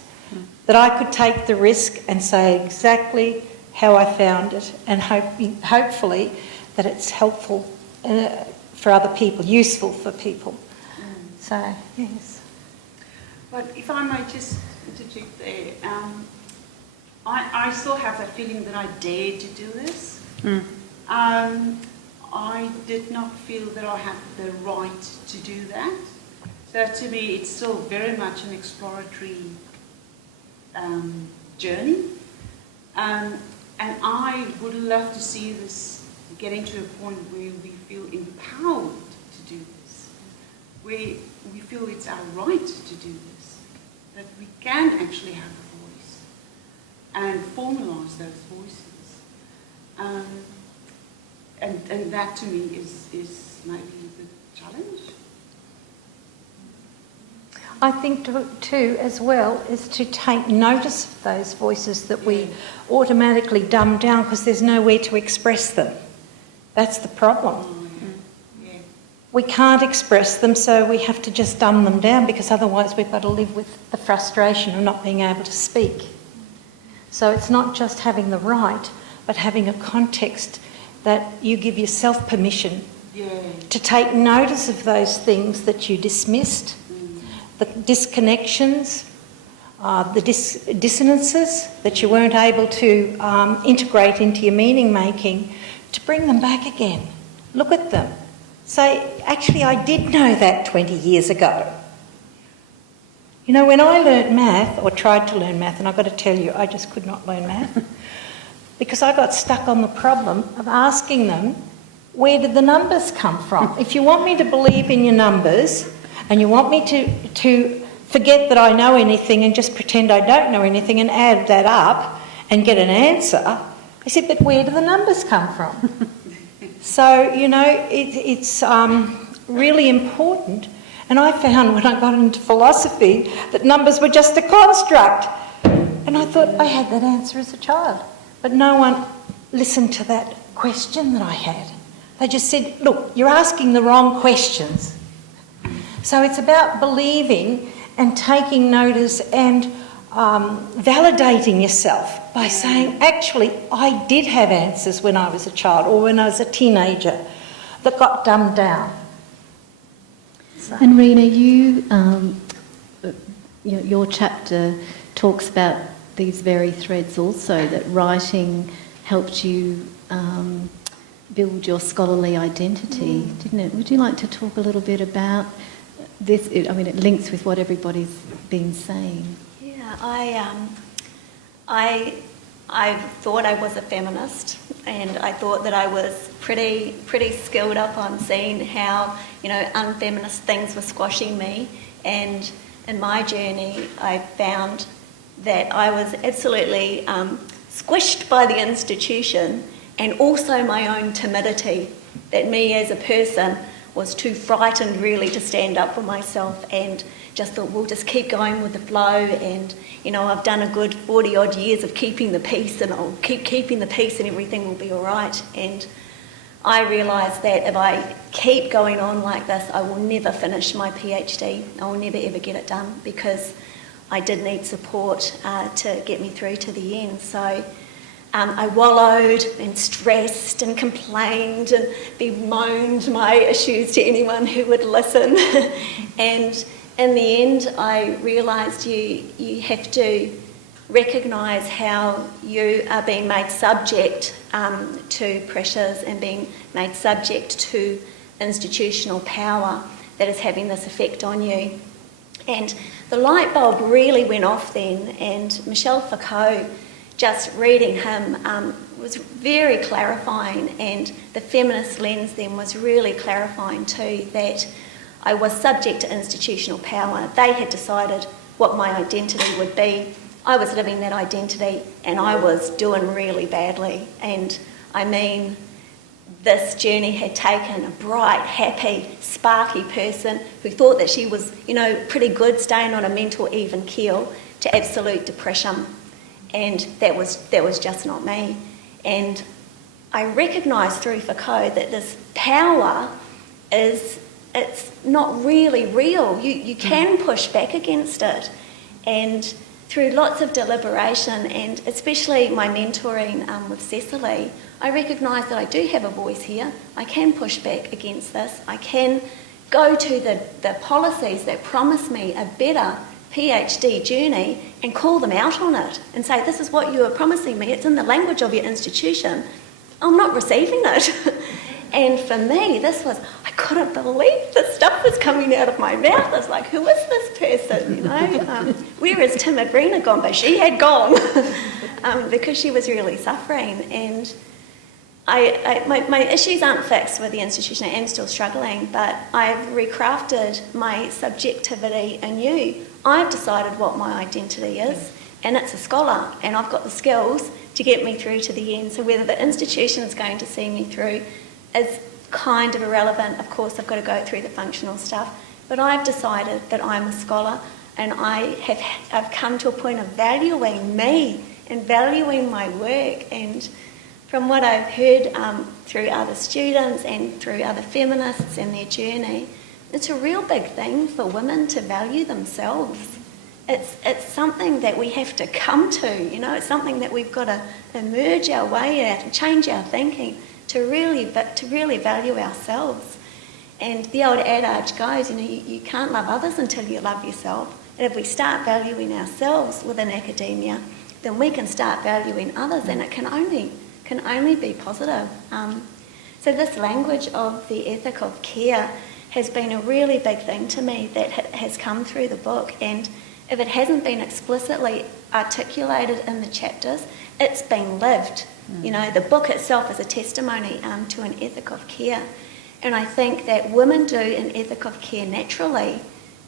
that I could take the risk and say exactly how I found it, and hopefully that it's helpful for other people, useful for people. So, yes. But if I might just interject there, I still have that feeling that I dared to do this. I did not feel that I had the right to do that. So to me, it's still very much an exploratory journey. And I would love to see this getting to a point where we feel empowered to do this, where we feel it's our right to do this, that we can actually have a voice and formalise those voices. And that to me is maybe the challenge. I think too, as well, is to take notice of those voices that we automatically dumb down because there's nowhere to express them. That's the problem. We can't express them, so we have to just dumb them down, because otherwise we've got to live with the frustration of not being able to speak. So it's not just having the right, but having a context that you give yourself permission to take notice of those things that you dismissed, the disconnections, the dissonances that you weren't able to integrate into your meaning making, to bring them back again. Look at them. Say, actually, I did know that 20 years ago. When I learnt math, or tried to learn math, and I've got to tell you, I just could not learn math, because I got stuck on the problem of asking them, where did the numbers come from? If you want me to believe in your numbers, and you want me to forget that I know anything and just pretend I don't know anything and add that up and get an answer. I said, but where do the numbers come from? So, you know, it's really important. And I found when I got into philosophy that numbers were just a construct. And I thought I had that answer as a child. But no one listened to that question that I had. They just said, look, you're asking the wrong questions. So it's about believing and taking notice and validating yourself by saying, actually, I did have answers when I was a child or when I was a teenager that got dumbed down. So. And Rena, your chapter talks about these very threads also, that writing helped you build your scholarly identity, didn't it? Would you like to talk a little bit about this? I mean, it links with what everybody's been saying. Yeah, I thought I was a feminist, and I thought that I was pretty skilled up on seeing how, you know, unfeminist things were squashing me. And in my journey, I found that I was absolutely squished by the institution, and also my own timidity, that me as a person was too frightened really to stand up for myself, and just thought, we'll just keep going with the flow, and, you know, I've done a good 40 odd years of keeping the peace, and I'll keep keeping the peace and everything will be all right. And I realised that if I keep going on like this, I will never finish my PhD. I will never ever get it done, because I did need support to get me through to the end. So I wallowed and stressed and complained and bemoaned my issues to anyone who would listen. And in the end, I realised you have to recognise how you are being made subject to pressures and being made subject to institutional power that is having this effect on you. And the light bulb really went off then, and Michel Foucault, just reading him was very clarifying, and the feminist lens then was really clarifying too, that I was subject to institutional power. They had decided what my identity would be. I was living that identity, and I was doing really badly. And I mean, this journey had taken a bright, happy, sparky person who thought that she was, you know, pretty good, staying on a mental even keel, to absolute depression. And that was just not me. And I recognised through Foucault that this power it's not really real. You can push back against it. And through lots of deliberation, and especially my mentoring with Cecily, I recognise that I do have a voice here. I can push back against this. I can go to the policies that promise me a better PhD journey and call them out on it and say, this is what you are promising me. It's in the language of your institution. I'm not receiving it. And for me, this was, I couldn't believe the stuff was coming out of my mouth. I was like, who is this person, you know? Where is timid Rena gone? But she had gone because she was really suffering. And my issues aren't fixed with the institution. I am still struggling, but I've recrafted my subjectivity anew. I've decided what my identity is, and it's a scholar, and I've got the skills to get me through to the end. So whether the institution is going to see me through is kind of irrelevant. Of course, I've got to go through the functional stuff, but I've decided that I'm a scholar, and I've come to a point of valuing me and valuing my work. And from what I've heard through other students and through other feminists and their journey, it's a real big thing for women to value themselves. It's something that we have to come to, you know, it's something that we've got to emerge our way out and change our thinking to really value ourselves. And the old adage goes, you know, you can't love others until you love yourself. And if we start valuing ourselves within academia, then we can start valuing others, and it can only be positive. So this language of the ethic of care has been a really big thing to me that has come through the book, and if it hasn't been explicitly articulated in the chapters, it's been lived. You know, the book itself is a testimony to an ethic of care, and I think that women do an ethic of care naturally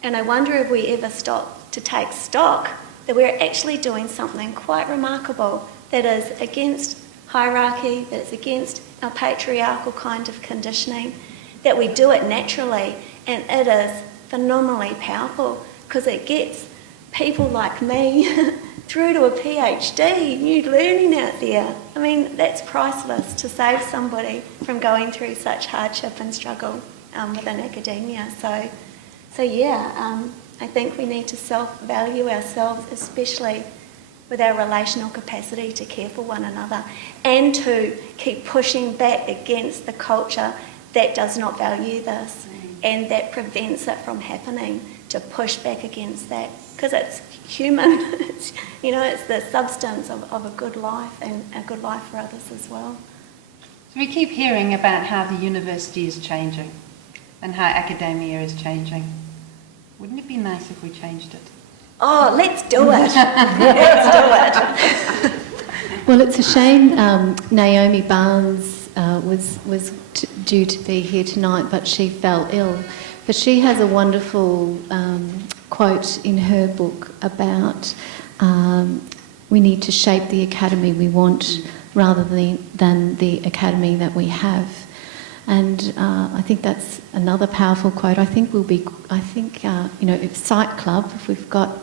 And I wonder if we ever stop to take stock that we're actually doing something quite remarkable that is against hierarchy, that is against our patriarchal kind of conditioning, that we do it naturally, and it is phenomenally powerful because it gets people like me through to a PhD, new learning out there. I mean, that's priceless to save somebody from going through such hardship and struggle within academia. So yeah, I think we need to self-value ourselves, especially with our relational capacity to care for one another and to keep pushing back against the culture that does not value this and that prevents it from happening, to push back against that because it's human. It's the substance of a good life and a good life for others as well. So we keep hearing about how the university is changing and how academia is changing. Wouldn't it be nice if we changed it? Oh, let's do it. Let's do it. Well, it's a shame Naomi Barnes was due to be here tonight, but she fell ill. But she has a wonderful quote in her book about we need to shape the academy we want rather than the academy that we have. And I think that's another powerful quote. I think if Site Club, if we've got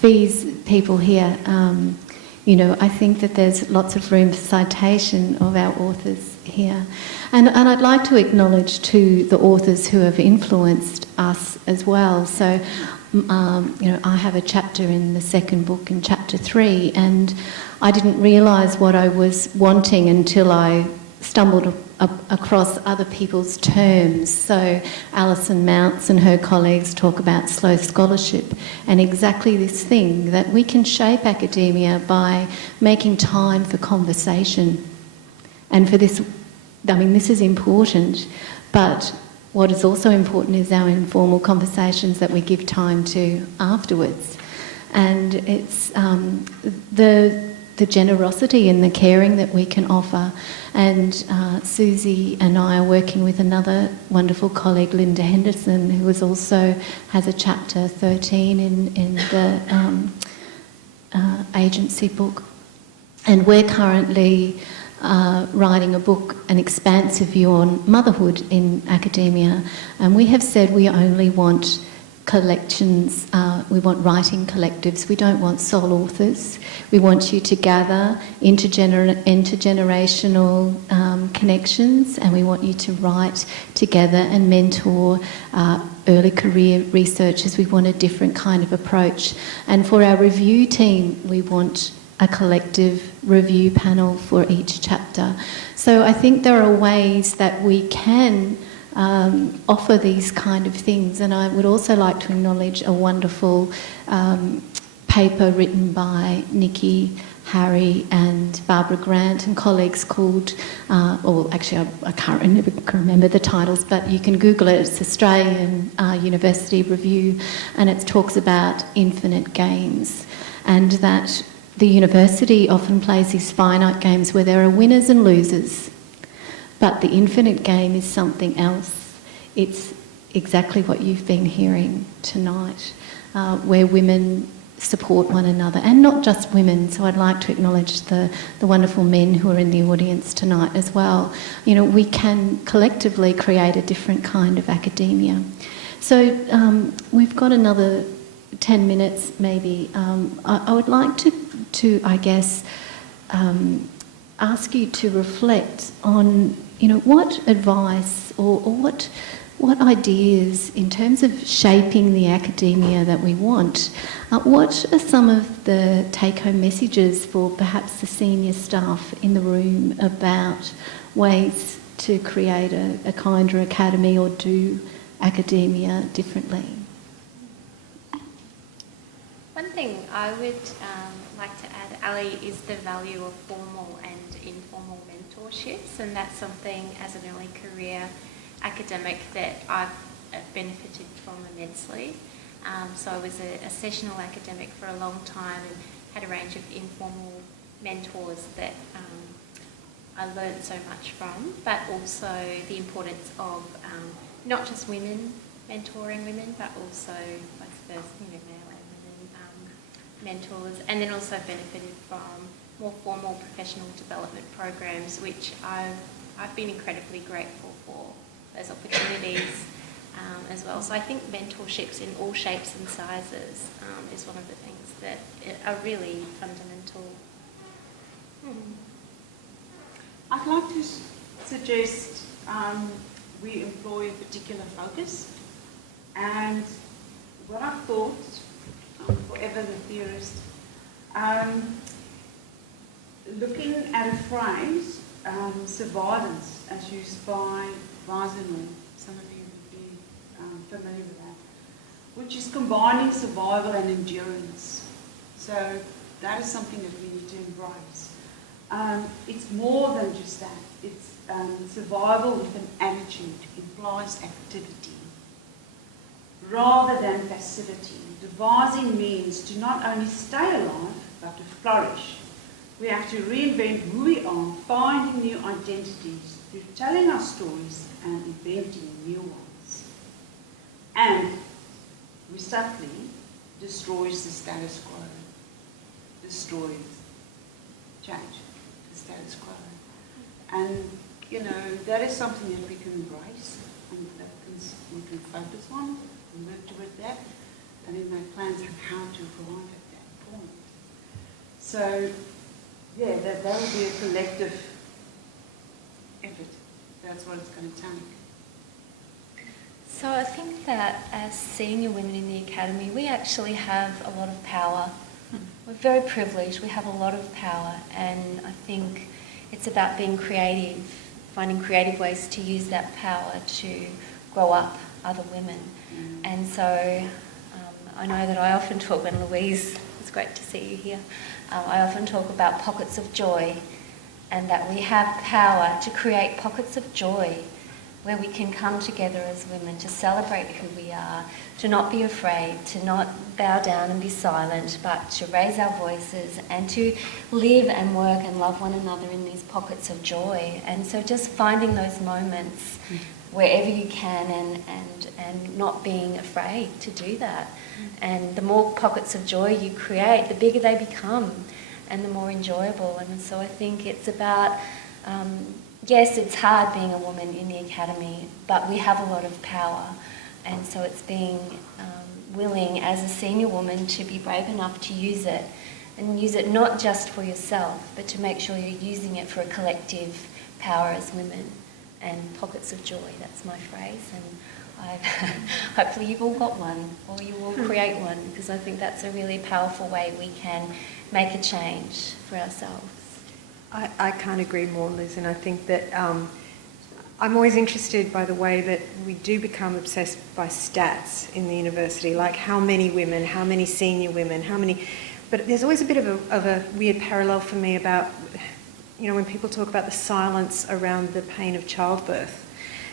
fees people here, I think that there's lots of room for citation of our authors here. And I'd like to acknowledge too the authors who have influenced us as well. So, I have a chapter in the second book, in chapter 3, and I didn't realise what I was wanting until I stumbled across other people's terms. So Alison Mounts and her colleagues talk about slow scholarship and exactly this thing, that we can shape academia by making time for conversation. And for this, this is important, but what is also important is our informal conversations that we give time to afterwards. And it's the generosity and the caring that we can offer. And Susie and I are working with another wonderful colleague, Linda Henderson, who also has a chapter 13 in the agency book. And we're currently writing a book, an expansive view on motherhood in academia. And we have said we only want collections, we want writing collectives, we don't want sole authors. We want you to gather intergenerational connections, and we want you to write together and mentor early career researchers. We want a different kind of approach. And for our review team, we want a collective review panel for each chapter. So I think there are ways that we can offer these kind of things. And I would also like to acknowledge a wonderful paper written by Nikki, Harry and Barbara Grant and colleagues called, I can't remember the titles, but you can Google it. It's Australian University Review, and it talks about infinite games, and that the university often plays these finite games where there are winners and losers. But the infinite game is something else. It's exactly what you've been hearing tonight, where women support one another, and not just women. So I'd like to acknowledge the wonderful men who are in the audience tonight as well. We can collectively create a different kind of academia. So we've got another 10 minutes maybe. I would like to I guess, ask you to reflect on, what advice or what ideas in terms of shaping the academia that we want, what are some of the take-home messages for perhaps the senior staff in the room about ways to create a kinder academy or do academia differently? One thing I would like to add, Ali, is the value of formal and informal mentorships, and that's something as an early career academic that I've benefited from immensely. So I was a sessional academic for a long time and had a range of informal mentors that I learned so much from, but also the importance of not just women mentoring women, but also vice versa, male and women mentors, and then also benefited from more formal professional development programs, which I've been incredibly grateful for those opportunities as well. So I think mentorships in all shapes and sizes is one of the things that are really fundamental. I'd like to suggest we employ a particular focus, and what I've thought, forever the theorist, looking at a phrase, survivance, as used by Weisenman, some of you would be familiar with that, which is combining survival and endurance. So that is something that we need to embrace. It's more than just that. It's survival with an attitude implies activity rather than passivity. Devising means to not only stay alive, but to flourish. We have to reinvent who we are, finding new identities through telling our stories and inventing new ones. And we subtly destroys the status quo, destroys change, the status quo. And, that is something that we can embrace and that we can focus on and work toward that, and then make plans on how to arrive at that point. So, yeah, that would be a collective effort. That's what it's going to take. So I think that as senior women in the Academy, we actually have a lot of power. We're very privileged, we have a lot of power, and I think it's about being creative, finding creative ways to use that power to grow up other women. And so I know that I often talk, when Louise, it's great to see you here, I often talk about pockets of joy, and that we have power to create pockets of joy where we can come together as women to celebrate who we are, to not be afraid, to not bow down and be silent, but to raise our voices and to live and work and love one another in these pockets of joy. And so just finding those moments wherever you can and not being afraid to do that. And the more pockets of joy you create, the bigger they become and the more enjoyable. And so I think it's about, yes, it's hard being a woman in the Academy, but we have a lot of power. And so it's being willing as a senior woman to be brave enough to use it, and use it not just for yourself, but to make sure you're using it for a collective power as women. And pockets of joy, that's my phrase. And hopefully you've all got one, or you will create one, because I think that's a really powerful way we can make a change for ourselves. I can't agree more, Liz, and I think that I'm always interested by the way that we do become obsessed by stats in the university, like how many women, how many senior women, how many... But there's always a bit of a weird parallel for me about, when people talk about the silence around the pain of childbirth,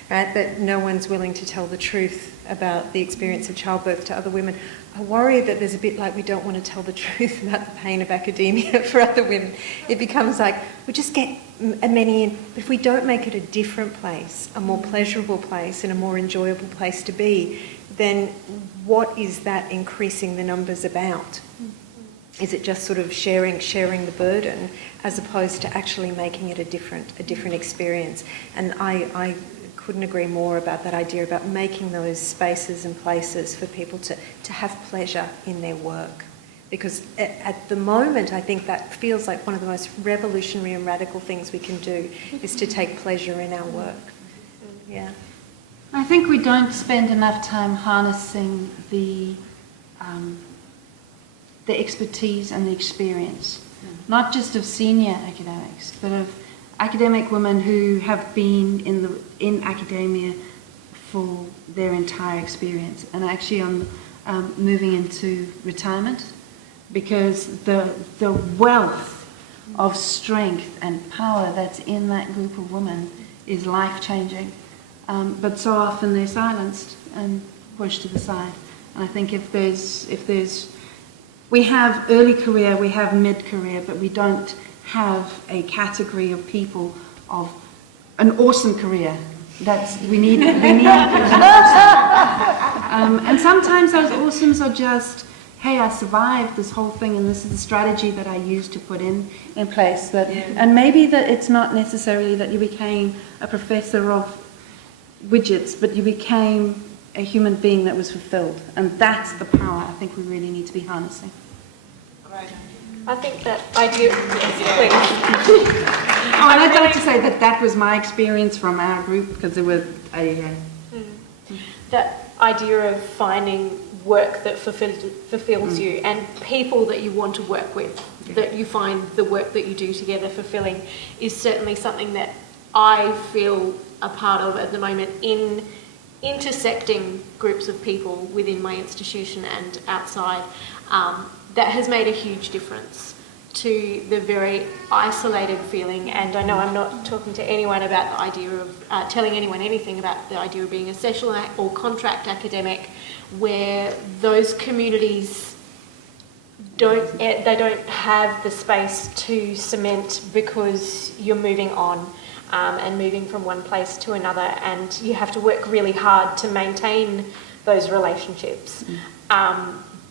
right? That no one's willing to tell the truth about the experience of childbirth to other women. I worry that there's a bit like we don't want to tell the truth about the pain of academia for other women. It becomes like, we just get many in, but if we don't make it a different place, a more pleasurable place and a more enjoyable place to be, then what is that increasing the numbers about? Is it just sort of sharing the burden as opposed to actually making it a different experience? And I couldn't agree more about that idea about making those spaces and places for people to have pleasure in their work. Because at the moment, I think that feels like one of the most revolutionary and radical things we can do is to take pleasure in our work. Yeah. I think we don't spend enough time harnessing the expertise and the experience, not just of senior academics, but of academic women who have been in academia for their entire experience, and actually on moving into retirement, because the wealth of strength and power that's in that group of women is life-changing. But so often they're silenced and pushed to the side. And I think if there's we have early career, we have mid-career, but we don't have a category of people of an awesome career We need and sometimes those awesomes are just, hey, I survived this whole thing, and this is the strategy that I used to put in place. And maybe that it's not necessarily that you became a professor of widgets, but you became a human being that was fulfilled. And that's the power I think we really need to be harnessing. Great. I think that idea. Please. Oh, and I'd like to say that was my experience from our group, because there were that idea of finding work that fulfills you, and people that you want to work with, that you find the work that you do together fulfilling, is certainly something that I feel a part of at the moment in intersecting groups of people within my institution and outside. That has made a huge difference to the very isolated feeling. And I know I'm not talking to anyone about the idea of telling anyone anything about the idea of being a sessional or contract academic, where those communities don't have the space to cement because you're moving on and moving from one place to another, and you have to work really hard to maintain those relationships.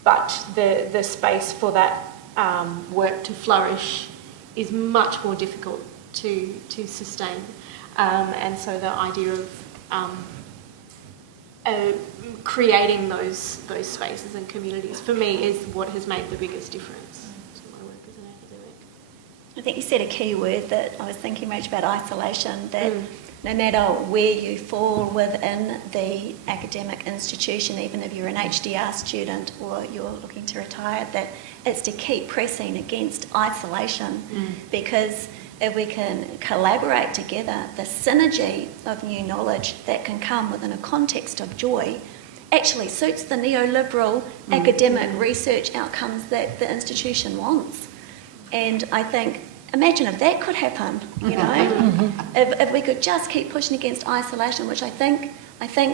But the space for that work to flourish is much more difficult to sustain. And so the idea of creating those spaces and communities, for me, is what has made the biggest difference to my work as an academic. I think you said a key word that I was thinking, Rach, about isolation, that no matter where you fall within the academic institution, even if you're an HDR student or you're looking to retire, that it's to keep pressing against isolation, because if we can collaborate together, the synergy of new knowledge that can come within a context of joy actually suits the neoliberal academic research outcomes that the institution wants. And I think, imagine if that could happen, you know, if we could just keep pushing against isolation, which I think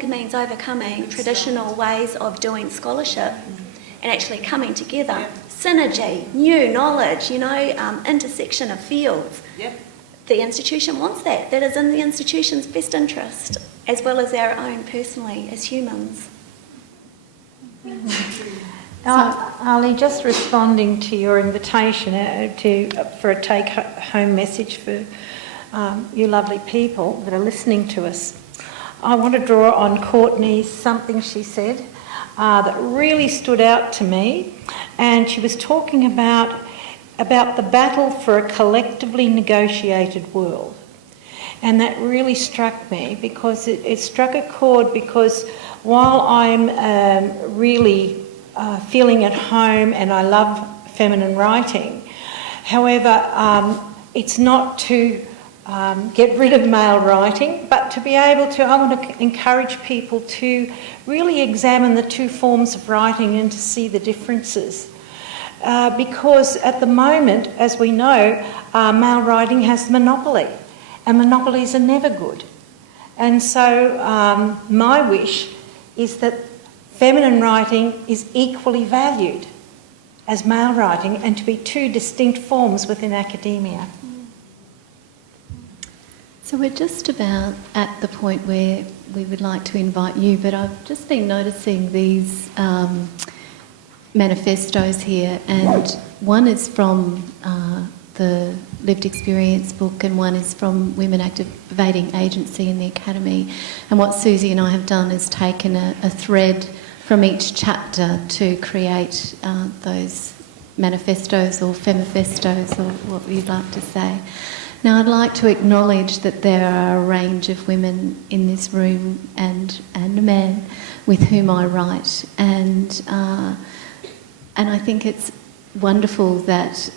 means overcoming traditional ways of doing scholarship and actually coming together. Synergy, new knowledge, you know, intersection of fields. The institution wants that. That is in the institution's best interest, as well as our own personally as humans. Ali, just responding to your invitation for a take-home message for you lovely people that are listening to us, I want to draw on Courtney's something she said that really stood out to me, and she was talking about the battle for a collectively negotiated world. And that really struck me, because it struck a chord, because while I'm really feeling at home and I love feminine writing, however, it's not to get rid of male writing, but to be able to, I want to encourage people to really examine the two forms of writing and to see the differences. Because at the moment, as we know, male writing has monopoly, and monopolies are never good. And so my wish is that feminine writing is equally valued as male writing, and to be two distinct forms within academia. So we're just about at the point where we would like to invite you, but I've just been noticing these manifestos here, and one is from the Lived Experience book, and one is from Women Activating Agency in the Academy. And what Susie and I have done is taken a thread from each chapter to create those manifestos or femifestos, or what you'd like to say. Now, I'd like to acknowledge that there are a range of women in this room and a man with whom I write, and I think it's wonderful that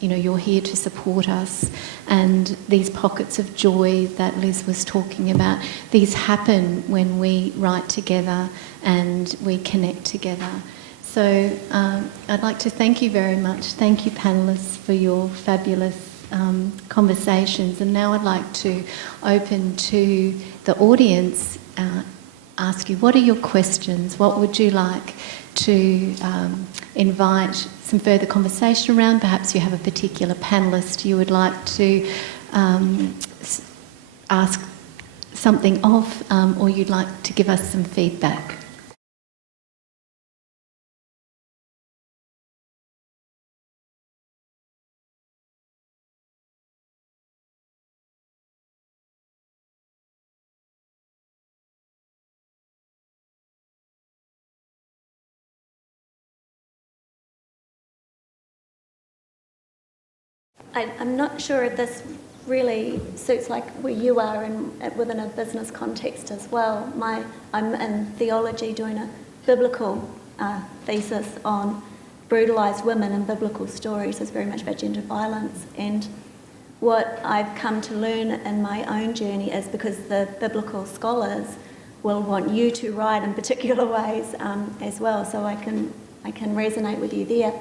you're here to support us, and these pockets of joy that Liz was talking about, these happen when we write together and we connect together. So I'd like to thank you very much. Thank you, panellists, for your fabulous conversations. And now I'd like to open to the audience, ask you, what are your questions? What would you like to invite some further conversation around? Perhaps you have a particular panellist you would like to ask something off, or you'd like to give us some feedback. I'm not sure if this really suits like where you are within a business context as well. I'm in theology doing a biblical thesis on brutalised women and biblical stories. It's very much about gender violence. And what I've come to learn in my own journey is because the biblical scholars will want you to write in particular ways as well, so I can resonate with you there.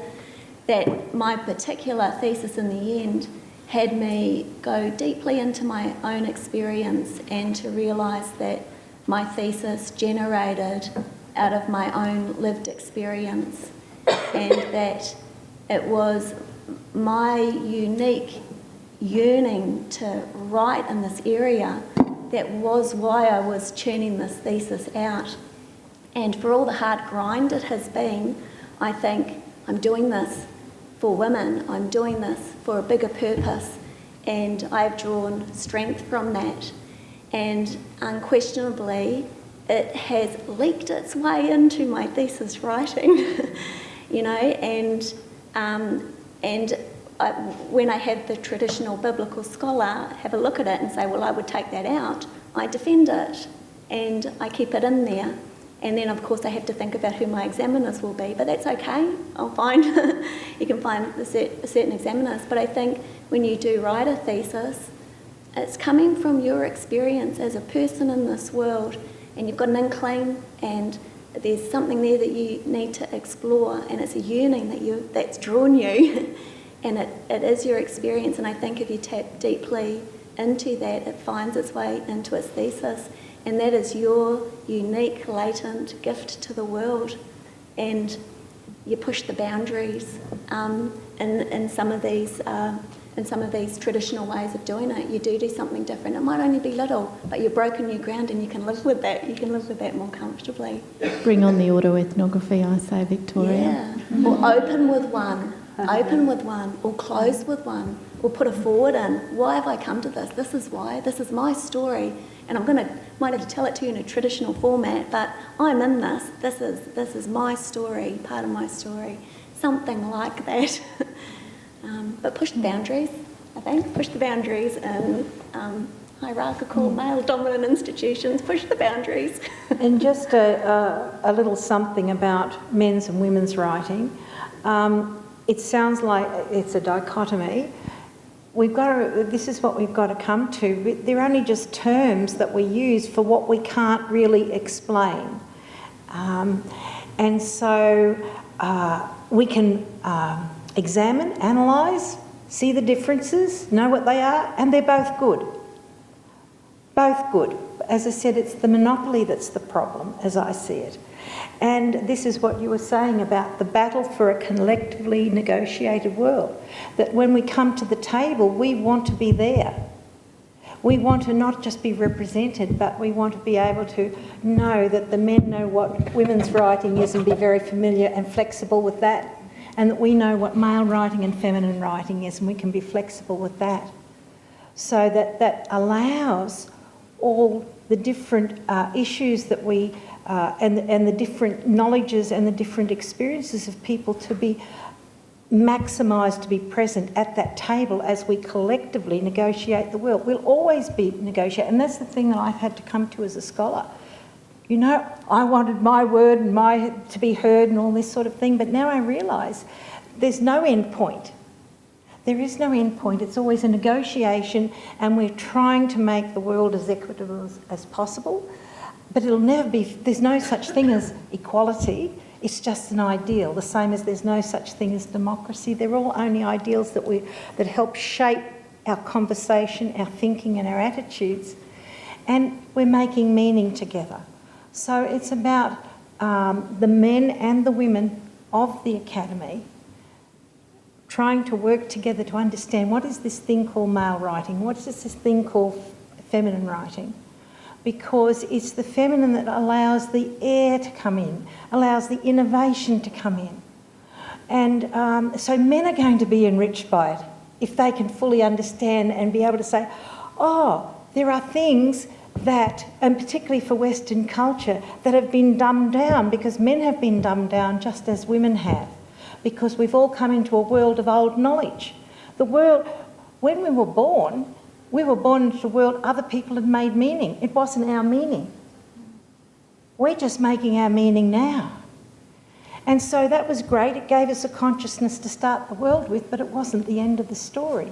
That my particular thesis in the end had me go deeply into my own experience and to realise that my thesis generated out of my own lived experience, and that it was my unique yearning to write in this area that was why I was churning this thesis out. And for all the hard grind it has been, I think I'm doing this for women, I'm doing this for a bigger purpose, and I've drawn strength from that. And unquestionably, it has leaked its way into my thesis writing, you know, and when I have the traditional biblical scholar have a look at it and say, well, I would take that out, I defend it and I keep it in there. And then, of course, I have to think about who my examiners will be, but that's okay. I'll find, you can find certain examiners. But I think when you do write a thesis, it's coming from your experience as a person in this world, and you've got an inkling, and there's something there that you need to explore, and it's a yearning that's drawn you, and it is your experience. And I think if you tap deeply into that, it finds its way into its thesis. And that is your unique, latent gift to the world. And you push the boundaries in some of these traditional ways of doing it. You do something different. It might only be little, but you've broken new ground and you can live with that. You can live with that more comfortably. Bring on the autoethnography, I say, Victoria. Yeah. Or open with one. Open with one. Or close with one. Or put a forward in. Why have I come to this? This is why. This is my story. And might have to tell it to you in a traditional format, but I'm in this. This is my story, part of my story. Something like that. But push the boundaries, I think. Push the boundaries in hierarchical, male-dominant institutions. Push the boundaries. And just a little something about men's and women's writing. It sounds like it's a dichotomy. This is what we've got to come to. They're only just terms that we use for what we can't really explain. And so we can examine, analyse, see the differences, know what they are, and they're both good. Both good. As I said, it's the monopoly that's the problem, as I see it. And this is what you were saying about the battle for a collectively negotiated world. That when we come to the table, we want to be there. We want to not just be represented, but we want to be able to know that the men know what women's writing is and be very familiar and flexible with that. And that we know what male writing and feminine writing is, and we can be flexible with that. So that allows all the different issues that we and the different knowledges and the different experiences of people to be maximised, to be present at that table as we collectively negotiate the world. We'll always be negotiating, and that's the thing that I've had to come to as a scholar. You know, I wanted my word and to be heard and all this sort of thing, but now I realise there's no end point. There is no end point. It's always a negotiation, and we're trying to make the world as equitable as possible. But it'll never be, there's no such thing as equality. It's just an ideal, the same as there's no such thing as democracy. They're all only ideals that help shape our conversation, our thinking and our attitudes. And we're making meaning together. So it's about the men and the women of the Academy trying to work together to understand what is this thing called male writing, what is this thing called feminine writing. because it's the feminine that allows the air to come in, allows the innovation to come in. And so men are going to be enriched by it if they can fully understand and be able to say, oh, there are things that, and particularly for Western culture, that have been dumbed down because men have been dumbed down just as women have, because we've all come into a world of old knowledge. The world, when we were born into a world other people had made meaning. It wasn't our meaning. We're just making our meaning now. And so that was great. It gave us a consciousness to start the world with, but it wasn't the end of the story.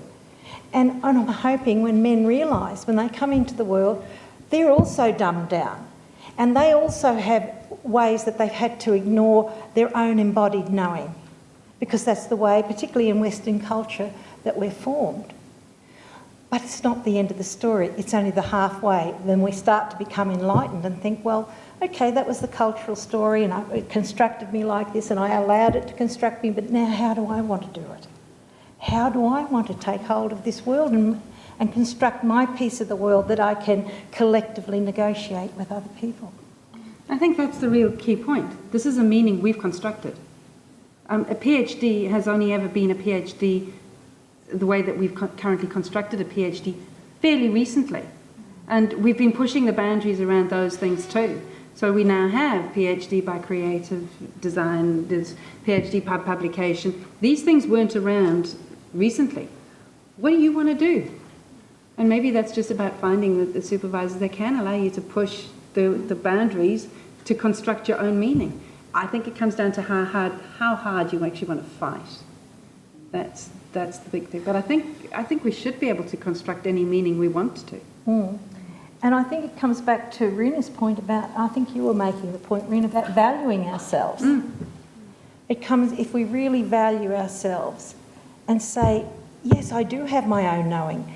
And I'm hoping when men realise, when they come into the world, they're also dumbed down. And they also have ways that they've had to ignore their own embodied knowing, because that's the way, particularly in Western culture, that we're formed. But it's not the end of the story. It's only the halfway. Then we start to become enlightened and think, well, okay, that was the cultural story and it constructed me like this and I allowed it to construct me, but now how do I want to do it? How do I want to take hold of this world and construct my piece of the world that I can collectively negotiate with other people? I think that's the real key point. This is a meaning we've constructed. A PhD has only ever been a PhD the way that we've currently constructed a PhD fairly recently. And we've been pushing the boundaries around those things too. So we now have PhD by creative design, there's PhD by publication. These things weren't around recently. What do you want to do? And maybe that's just about finding the supervisors that can allow you to push the boundaries to construct your own meaning. I think it comes down to how hard you actually want to fight. That's the big thing. But I think we should be able to construct any meaning we want to. Mm. And I think it comes back to Rena's point about, I think you were making the point, Rena, about valuing ourselves. Mm. It comes, if we really value ourselves and say, yes, I do have my own knowing.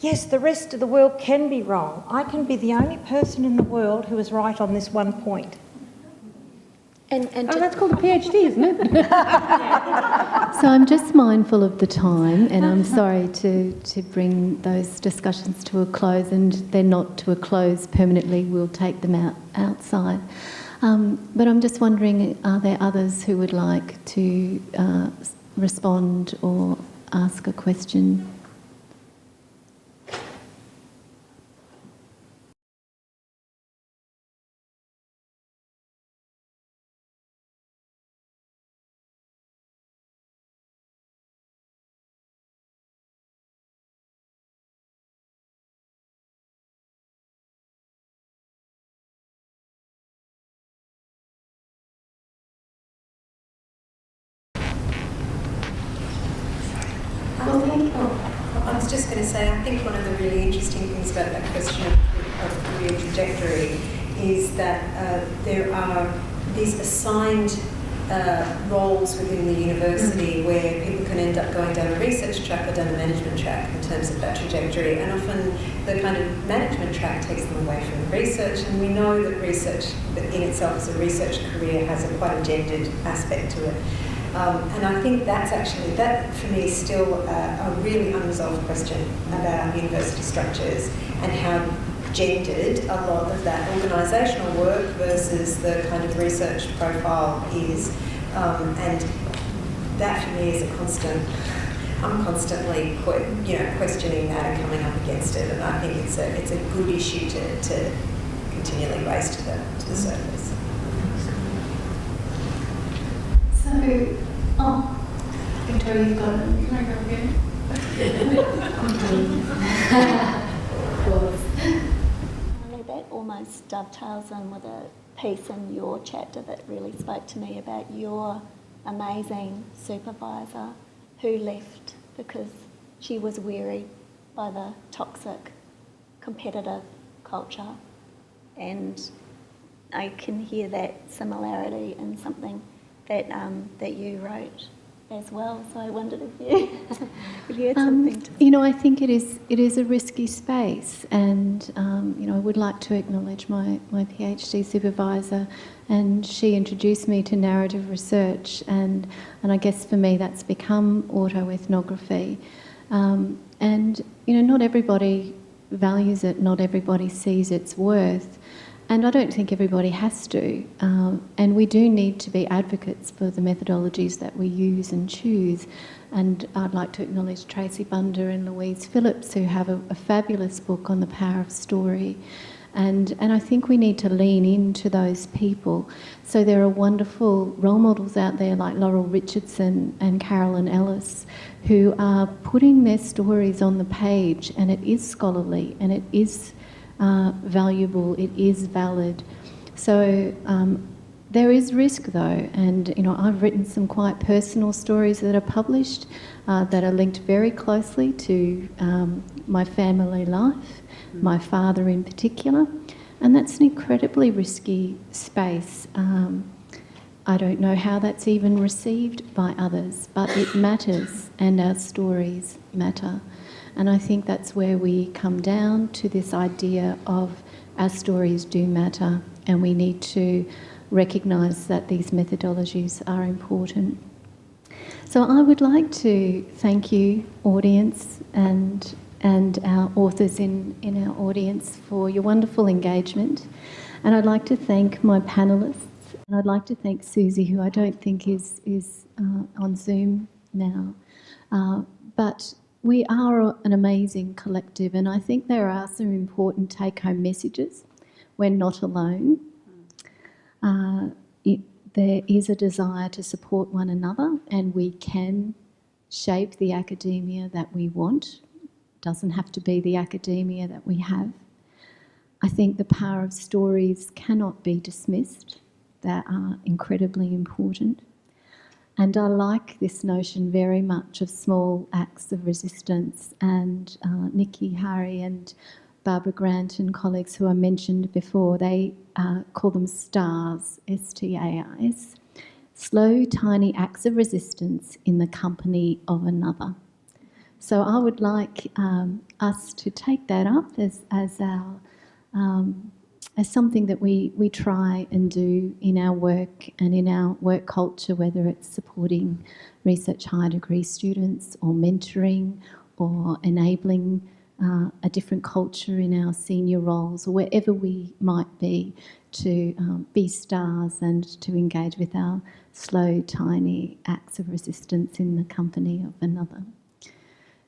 Yes, the rest of the world can be wrong. I can be the only person in the world who is right on this one point. That's called a PhD, isn't it? So I'm just mindful of the time, and I'm sorry to bring those discussions to a close, and they're not to a close permanently. We'll take them outside. But I'm just wondering, are there others who would like to respond or ask a question? I was just going to say, I think one of the really interesting things about that question of career trajectory is that there are these assigned roles within the university where people can end up going down a research track or down a management track in terms of that trajectory, and often the kind of management track takes them away from the research, and we know that research in itself as a research career has quite a gendered aspect to it. And I think that for me is still a really unresolved question about university structures and how gendered a lot of that organisational work versus the kind of research profile is. And that for me is a constant, I'm constantly questioning that and coming up against it, and I think it's a good issue to continually raise to the surface. Victoria, you've got it. Can I go again? That almost dovetails in with a piece in your chapter that really spoke to me about your amazing supervisor who left because she was wearied by the toxic, competitive culture. And I can hear that similarity in something that you wrote as well. So I wondered if you would hear something to say. You know, I think it is a risky space, and I would like to acknowledge my PhD supervisor, and she introduced me to narrative research, and I guess for me that's become autoethnography. And not everybody values it, not everybody sees its worth. And I don't think everybody has to. And we do need to be advocates for the methodologies that we use and choose. And I'd like to acknowledge Tracy Bunder and Louise Phillips, who have a fabulous book on the power of story. And I think we need to lean into those people. So there are wonderful role models out there like Laurel Richardson and Carolyn Ellis, who are putting their stories on the page, and it is scholarly and it is valuable, it is valid. So there is risk though, and I've written some quite personal stories that are published that are linked very closely to my family life, my father in particular, and that's an incredibly risky space. I don't know how that's even received by others, but it matters, and our stories matter. And I think that's where we come down to this idea of our stories do matter, and we need to recognise that these methodologies are important. So I would like to thank you, audience, and our authors in our audience for your wonderful engagement. And I'd like to thank my panellists, and I'd like to thank Susie, who I don't think is on Zoom now. But we are an amazing collective, and I think there are some important take-home messages. We're not alone. There is a desire to support one another, and we can shape the academia that we want. It doesn't have to be the academia that we have. I think the power of stories cannot be dismissed. They are incredibly important. And I like this notion very much of small acts of resistance, and Nikki, Harry and Barbara Grant and colleagues who I mentioned before, they call them STARS, S-T-A-R-S, slow, tiny acts of resistance in the company of another. So I would like us to take that up as our as something that we try and do in our work and in our work culture, whether it's supporting research higher degree students or mentoring or enabling a different culture in our senior roles, or wherever we might be stars and to engage with our slow, tiny acts of resistance in the company of another.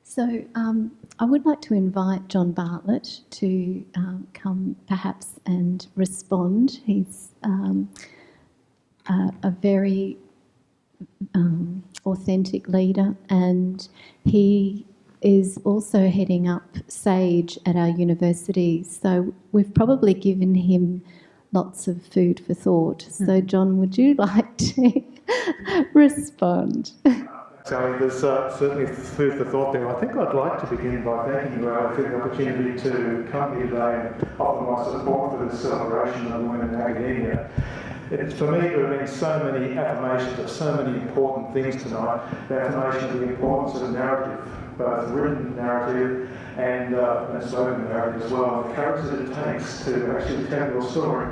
So I would like to invite John Bartlett to come perhaps and respond. He's a very authentic leader, and he is also heading up SAGE at our university. So we've probably given him lots of food for thought. So John, would you like to respond? So there's certainly food for thought there. I think I'd like to begin by thanking you for the opportunity to come here today and offer my support for this celebration of women in academia. For me, there have been so many affirmations of so many important things tonight. The affirmation of the importance of narrative, both written narrative and spoken narrative as well, and the courage that it takes to actually tell your story.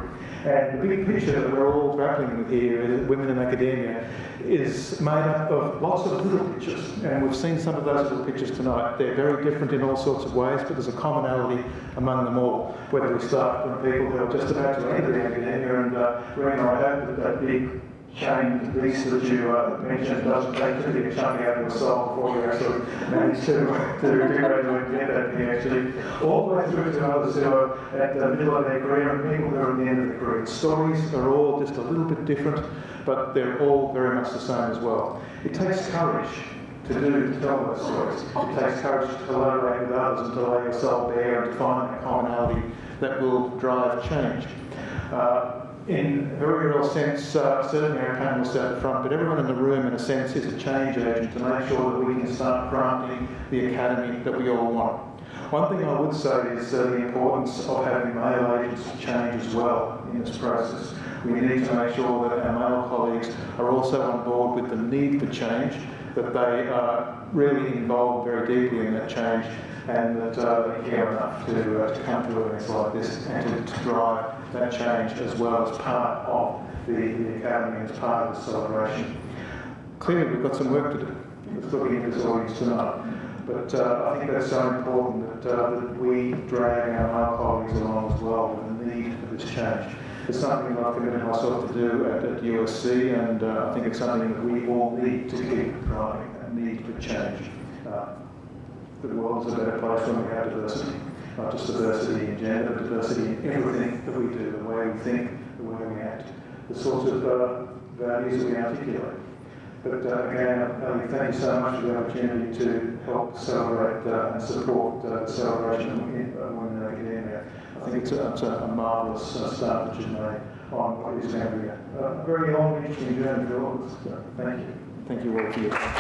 And the big picture that we're all grappling with here, women in academia, is made up of lots of little pictures. And we've seen some of those little pictures tonight. They're very different in all sorts of ways, but there's a commonality among them all. Whether we start from people who are just about to enter the academia, and Rena, I hope that big chain piece that you mentioned doesn't take too big a chunk out of your soul before you actually manage to graduate and get that PhD. All the way through to others who are at the middle of their career and people who are at the end of their career. Stories are all just a little bit different, but they're all very much the same as well. It takes courage to tell those stories. It takes courage to collaborate with others and to lay your soul bare and to find a commonality that will drive change. In a very real sense, certainly our panellists out the front, but everyone in the room in a sense is a change agent to make sure that we can start crafting the academy that we all want. One thing I would say is the importance of having male agents for change as well in this process. We need to make sure that our male colleagues are also on board with the need for change, that they are really involved very deeply in that change, and that they care enough to come to events like this and to drive that change as well as part of the academy, as part of the celebration. Clearly we've got some work to do. Let's look into this audience tonight. But I think that's so important that we drag our colleagues along as well with the need for this change. It's something that I've committed myself to do at USC, and I think it's something that we all need to keep driving, a need for change. The world is a better place when we have diversity, not just diversity in gender, but diversity in everything that we do, the way we think, the way we act, the sorts of values that we articulate. But again, Ellie, thank you so much for the opportunity to help celebrate and support the celebration of women in academia. I think it's a marvellous start that you've made on what is going to be a very long, interesting journey for all of us. So thank you. Thank you all for your time.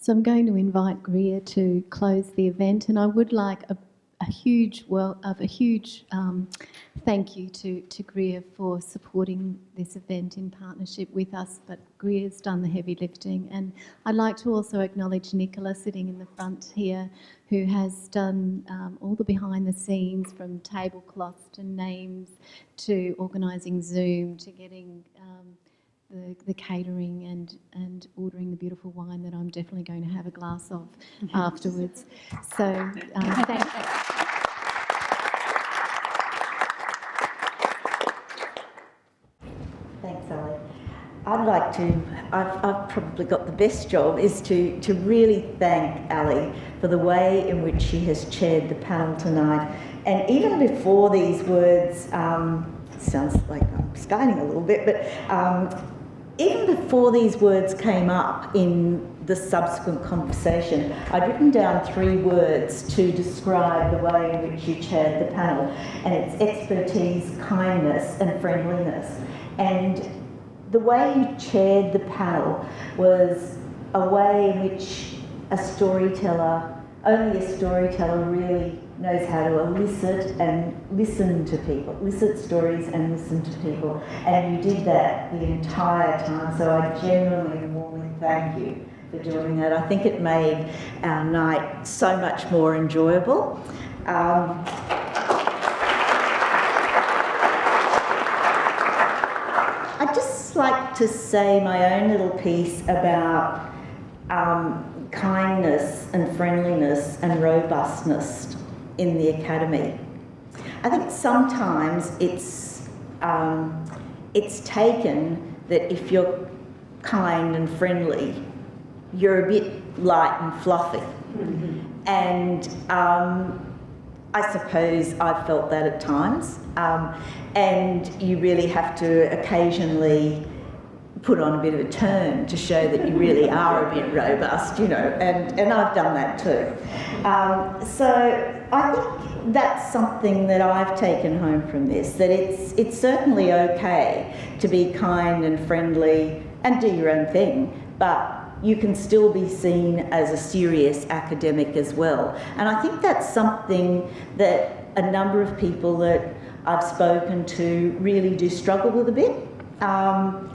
So I'm going to invite Greer to close the event, and I would like a huge thank you to Greer for supporting this event in partnership with us, but Greer's done the heavy lifting. And I'd like to also acknowledge Nicola sitting in the front here, who has done all the behind the scenes, from tablecloths to names to organising Zoom to getting the catering and ordering the beautiful wine that I'm definitely going to have a glass of afterwards. So thank you. Thanks, Ali. I'd like to, I've probably got the best job, is to really thank Ali for the way in which she has chaired the panel tonight. And even before these words, sounds like I'm skiting a little bit, but even before these words came up in the subsequent conversation, I'd written down 3 words to describe the way in which you chaired the panel, and it's expertise, kindness and friendliness. And the way you chaired the panel was a way in which a storyteller, only a storyteller really knows how to elicit and listen to people, elicit stories and listen to people. And you did that the entire time, so I genuinely and warmly thank you for doing that. I think it made our night so much more enjoyable. I'd just like to say my own little piece about kindness and friendliness and robustness in the academy. I think sometimes it's taken that if you're kind and friendly, you're a bit light and fluffy. Mm-hmm. And I suppose I've felt that at times. And you really have to occasionally put on a bit of a turn to show that you really are a bit robust, you know, and I've done that too. So I think that's something that I've taken home from this, that it's certainly okay to be kind and friendly and do your own thing, but you can still be seen as a serious academic as well. And I think that's something that a number of people that I've spoken to really do struggle with a bit,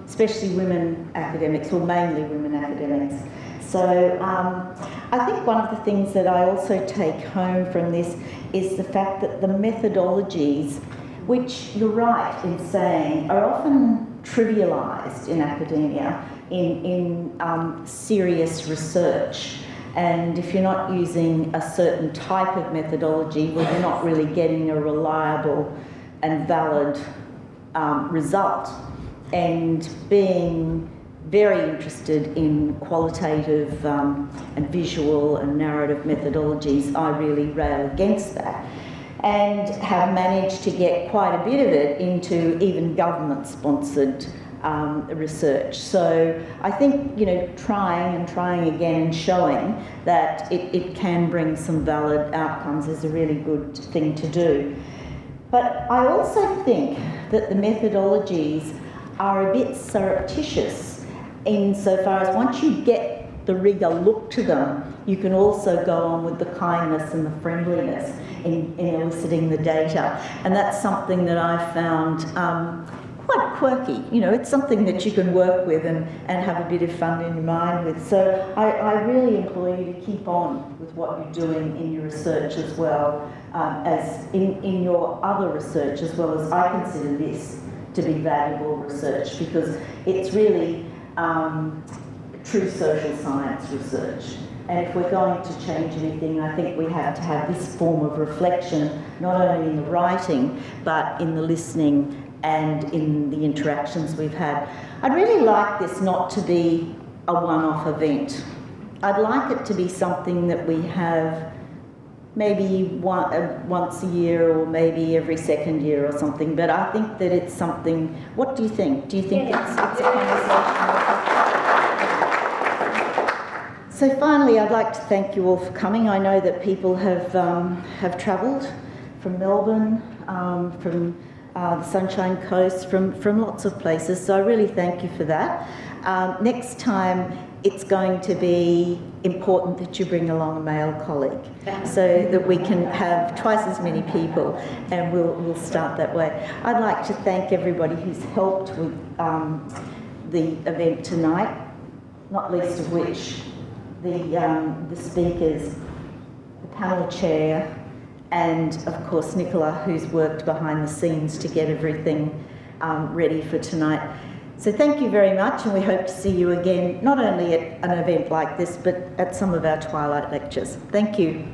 especially women academics, or mainly women academics. So I think one of the things that I also take home from this is the fact that the methodologies, which you're right in saying, are often trivialised in academia, in serious research. And if you're not using a certain type of methodology, well, you're not really getting a reliable and valid result. And being very interested in qualitative and visual and narrative methodologies, I really rail against that, and have managed to get quite a bit of it into even government-sponsored research. So I think, you know, trying again and showing that it can bring some valid outcomes is a really good thing to do. But I also think that the methodologies are a bit surreptitious insofar as once you get the rigor look to them, you can also go on with the kindness and the friendliness in eliciting the data. And that's something that I've found quite quirky. You know, it's something that you can work with and have a bit of fun in your mind with. So I really implore you to keep on with what you're doing in your research as well, as in your other research, as well as I consider this to be valuable research, because it's really true social science research. And if we're going to change anything, I think we have to have this form of reflection, not only in the writing, but in the listening and in the interactions we've had. I'd really like this not to be a one-off event. I'd like it to be something that we have maybe once a year or maybe every second year or something, but I think that it's something. What do you think? Do you think it's a conversation? So finally, I'd like to thank you all for coming. I know that people have travelled from Melbourne, from the Sunshine Coast, from lots of places, so I really thank you for that. Next time, it's going to be important that you bring along a male colleague so that we can have twice as many people, and we'll start that way. I'd like to thank everybody who's helped with the event tonight, not least of which the speakers, the panel chair, and of course Nicola, who's worked behind the scenes to get everything ready for tonight. So thank you very much, and we hope to see you again, not only at an event like this, but at some of our Twilight lectures. Thank you.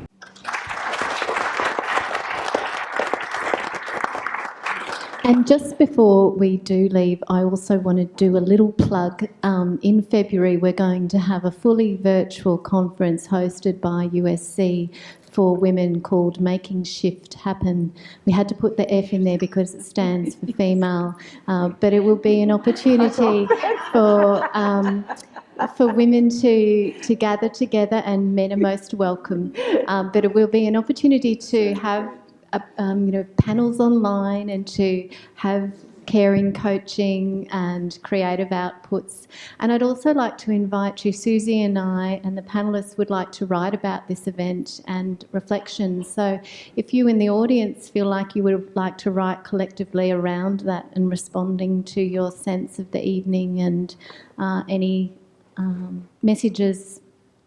And just before we do leave, I also want to do a little plug. In February, we're going to have a fully virtual conference hosted by USC for women called Making Shift Happen. We had to put the F in there because it stands for female, but it will be an opportunity for women to gather together, and men are most welcome. But it will be an opportunity to have panels online and to have caring coaching and creative outputs. And I'd also like to invite you, Susie and I and the panellists would like to write about this event and reflections. So if you in the audience feel like you would like to write collectively around that and responding to your sense of the evening and any messages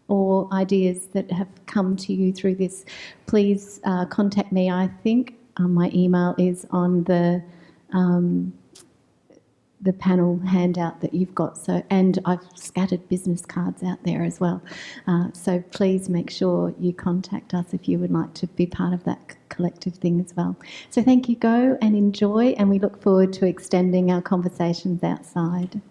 or ideas that have come to you through this, please contact me. I think my email is on the panel handout that you've got. So, and I've scattered business cards out there as well. So please make sure you contact us if you would like to be part of that collective thing as well. So thank you, go and enjoy, and we look forward to extending our conversations outside.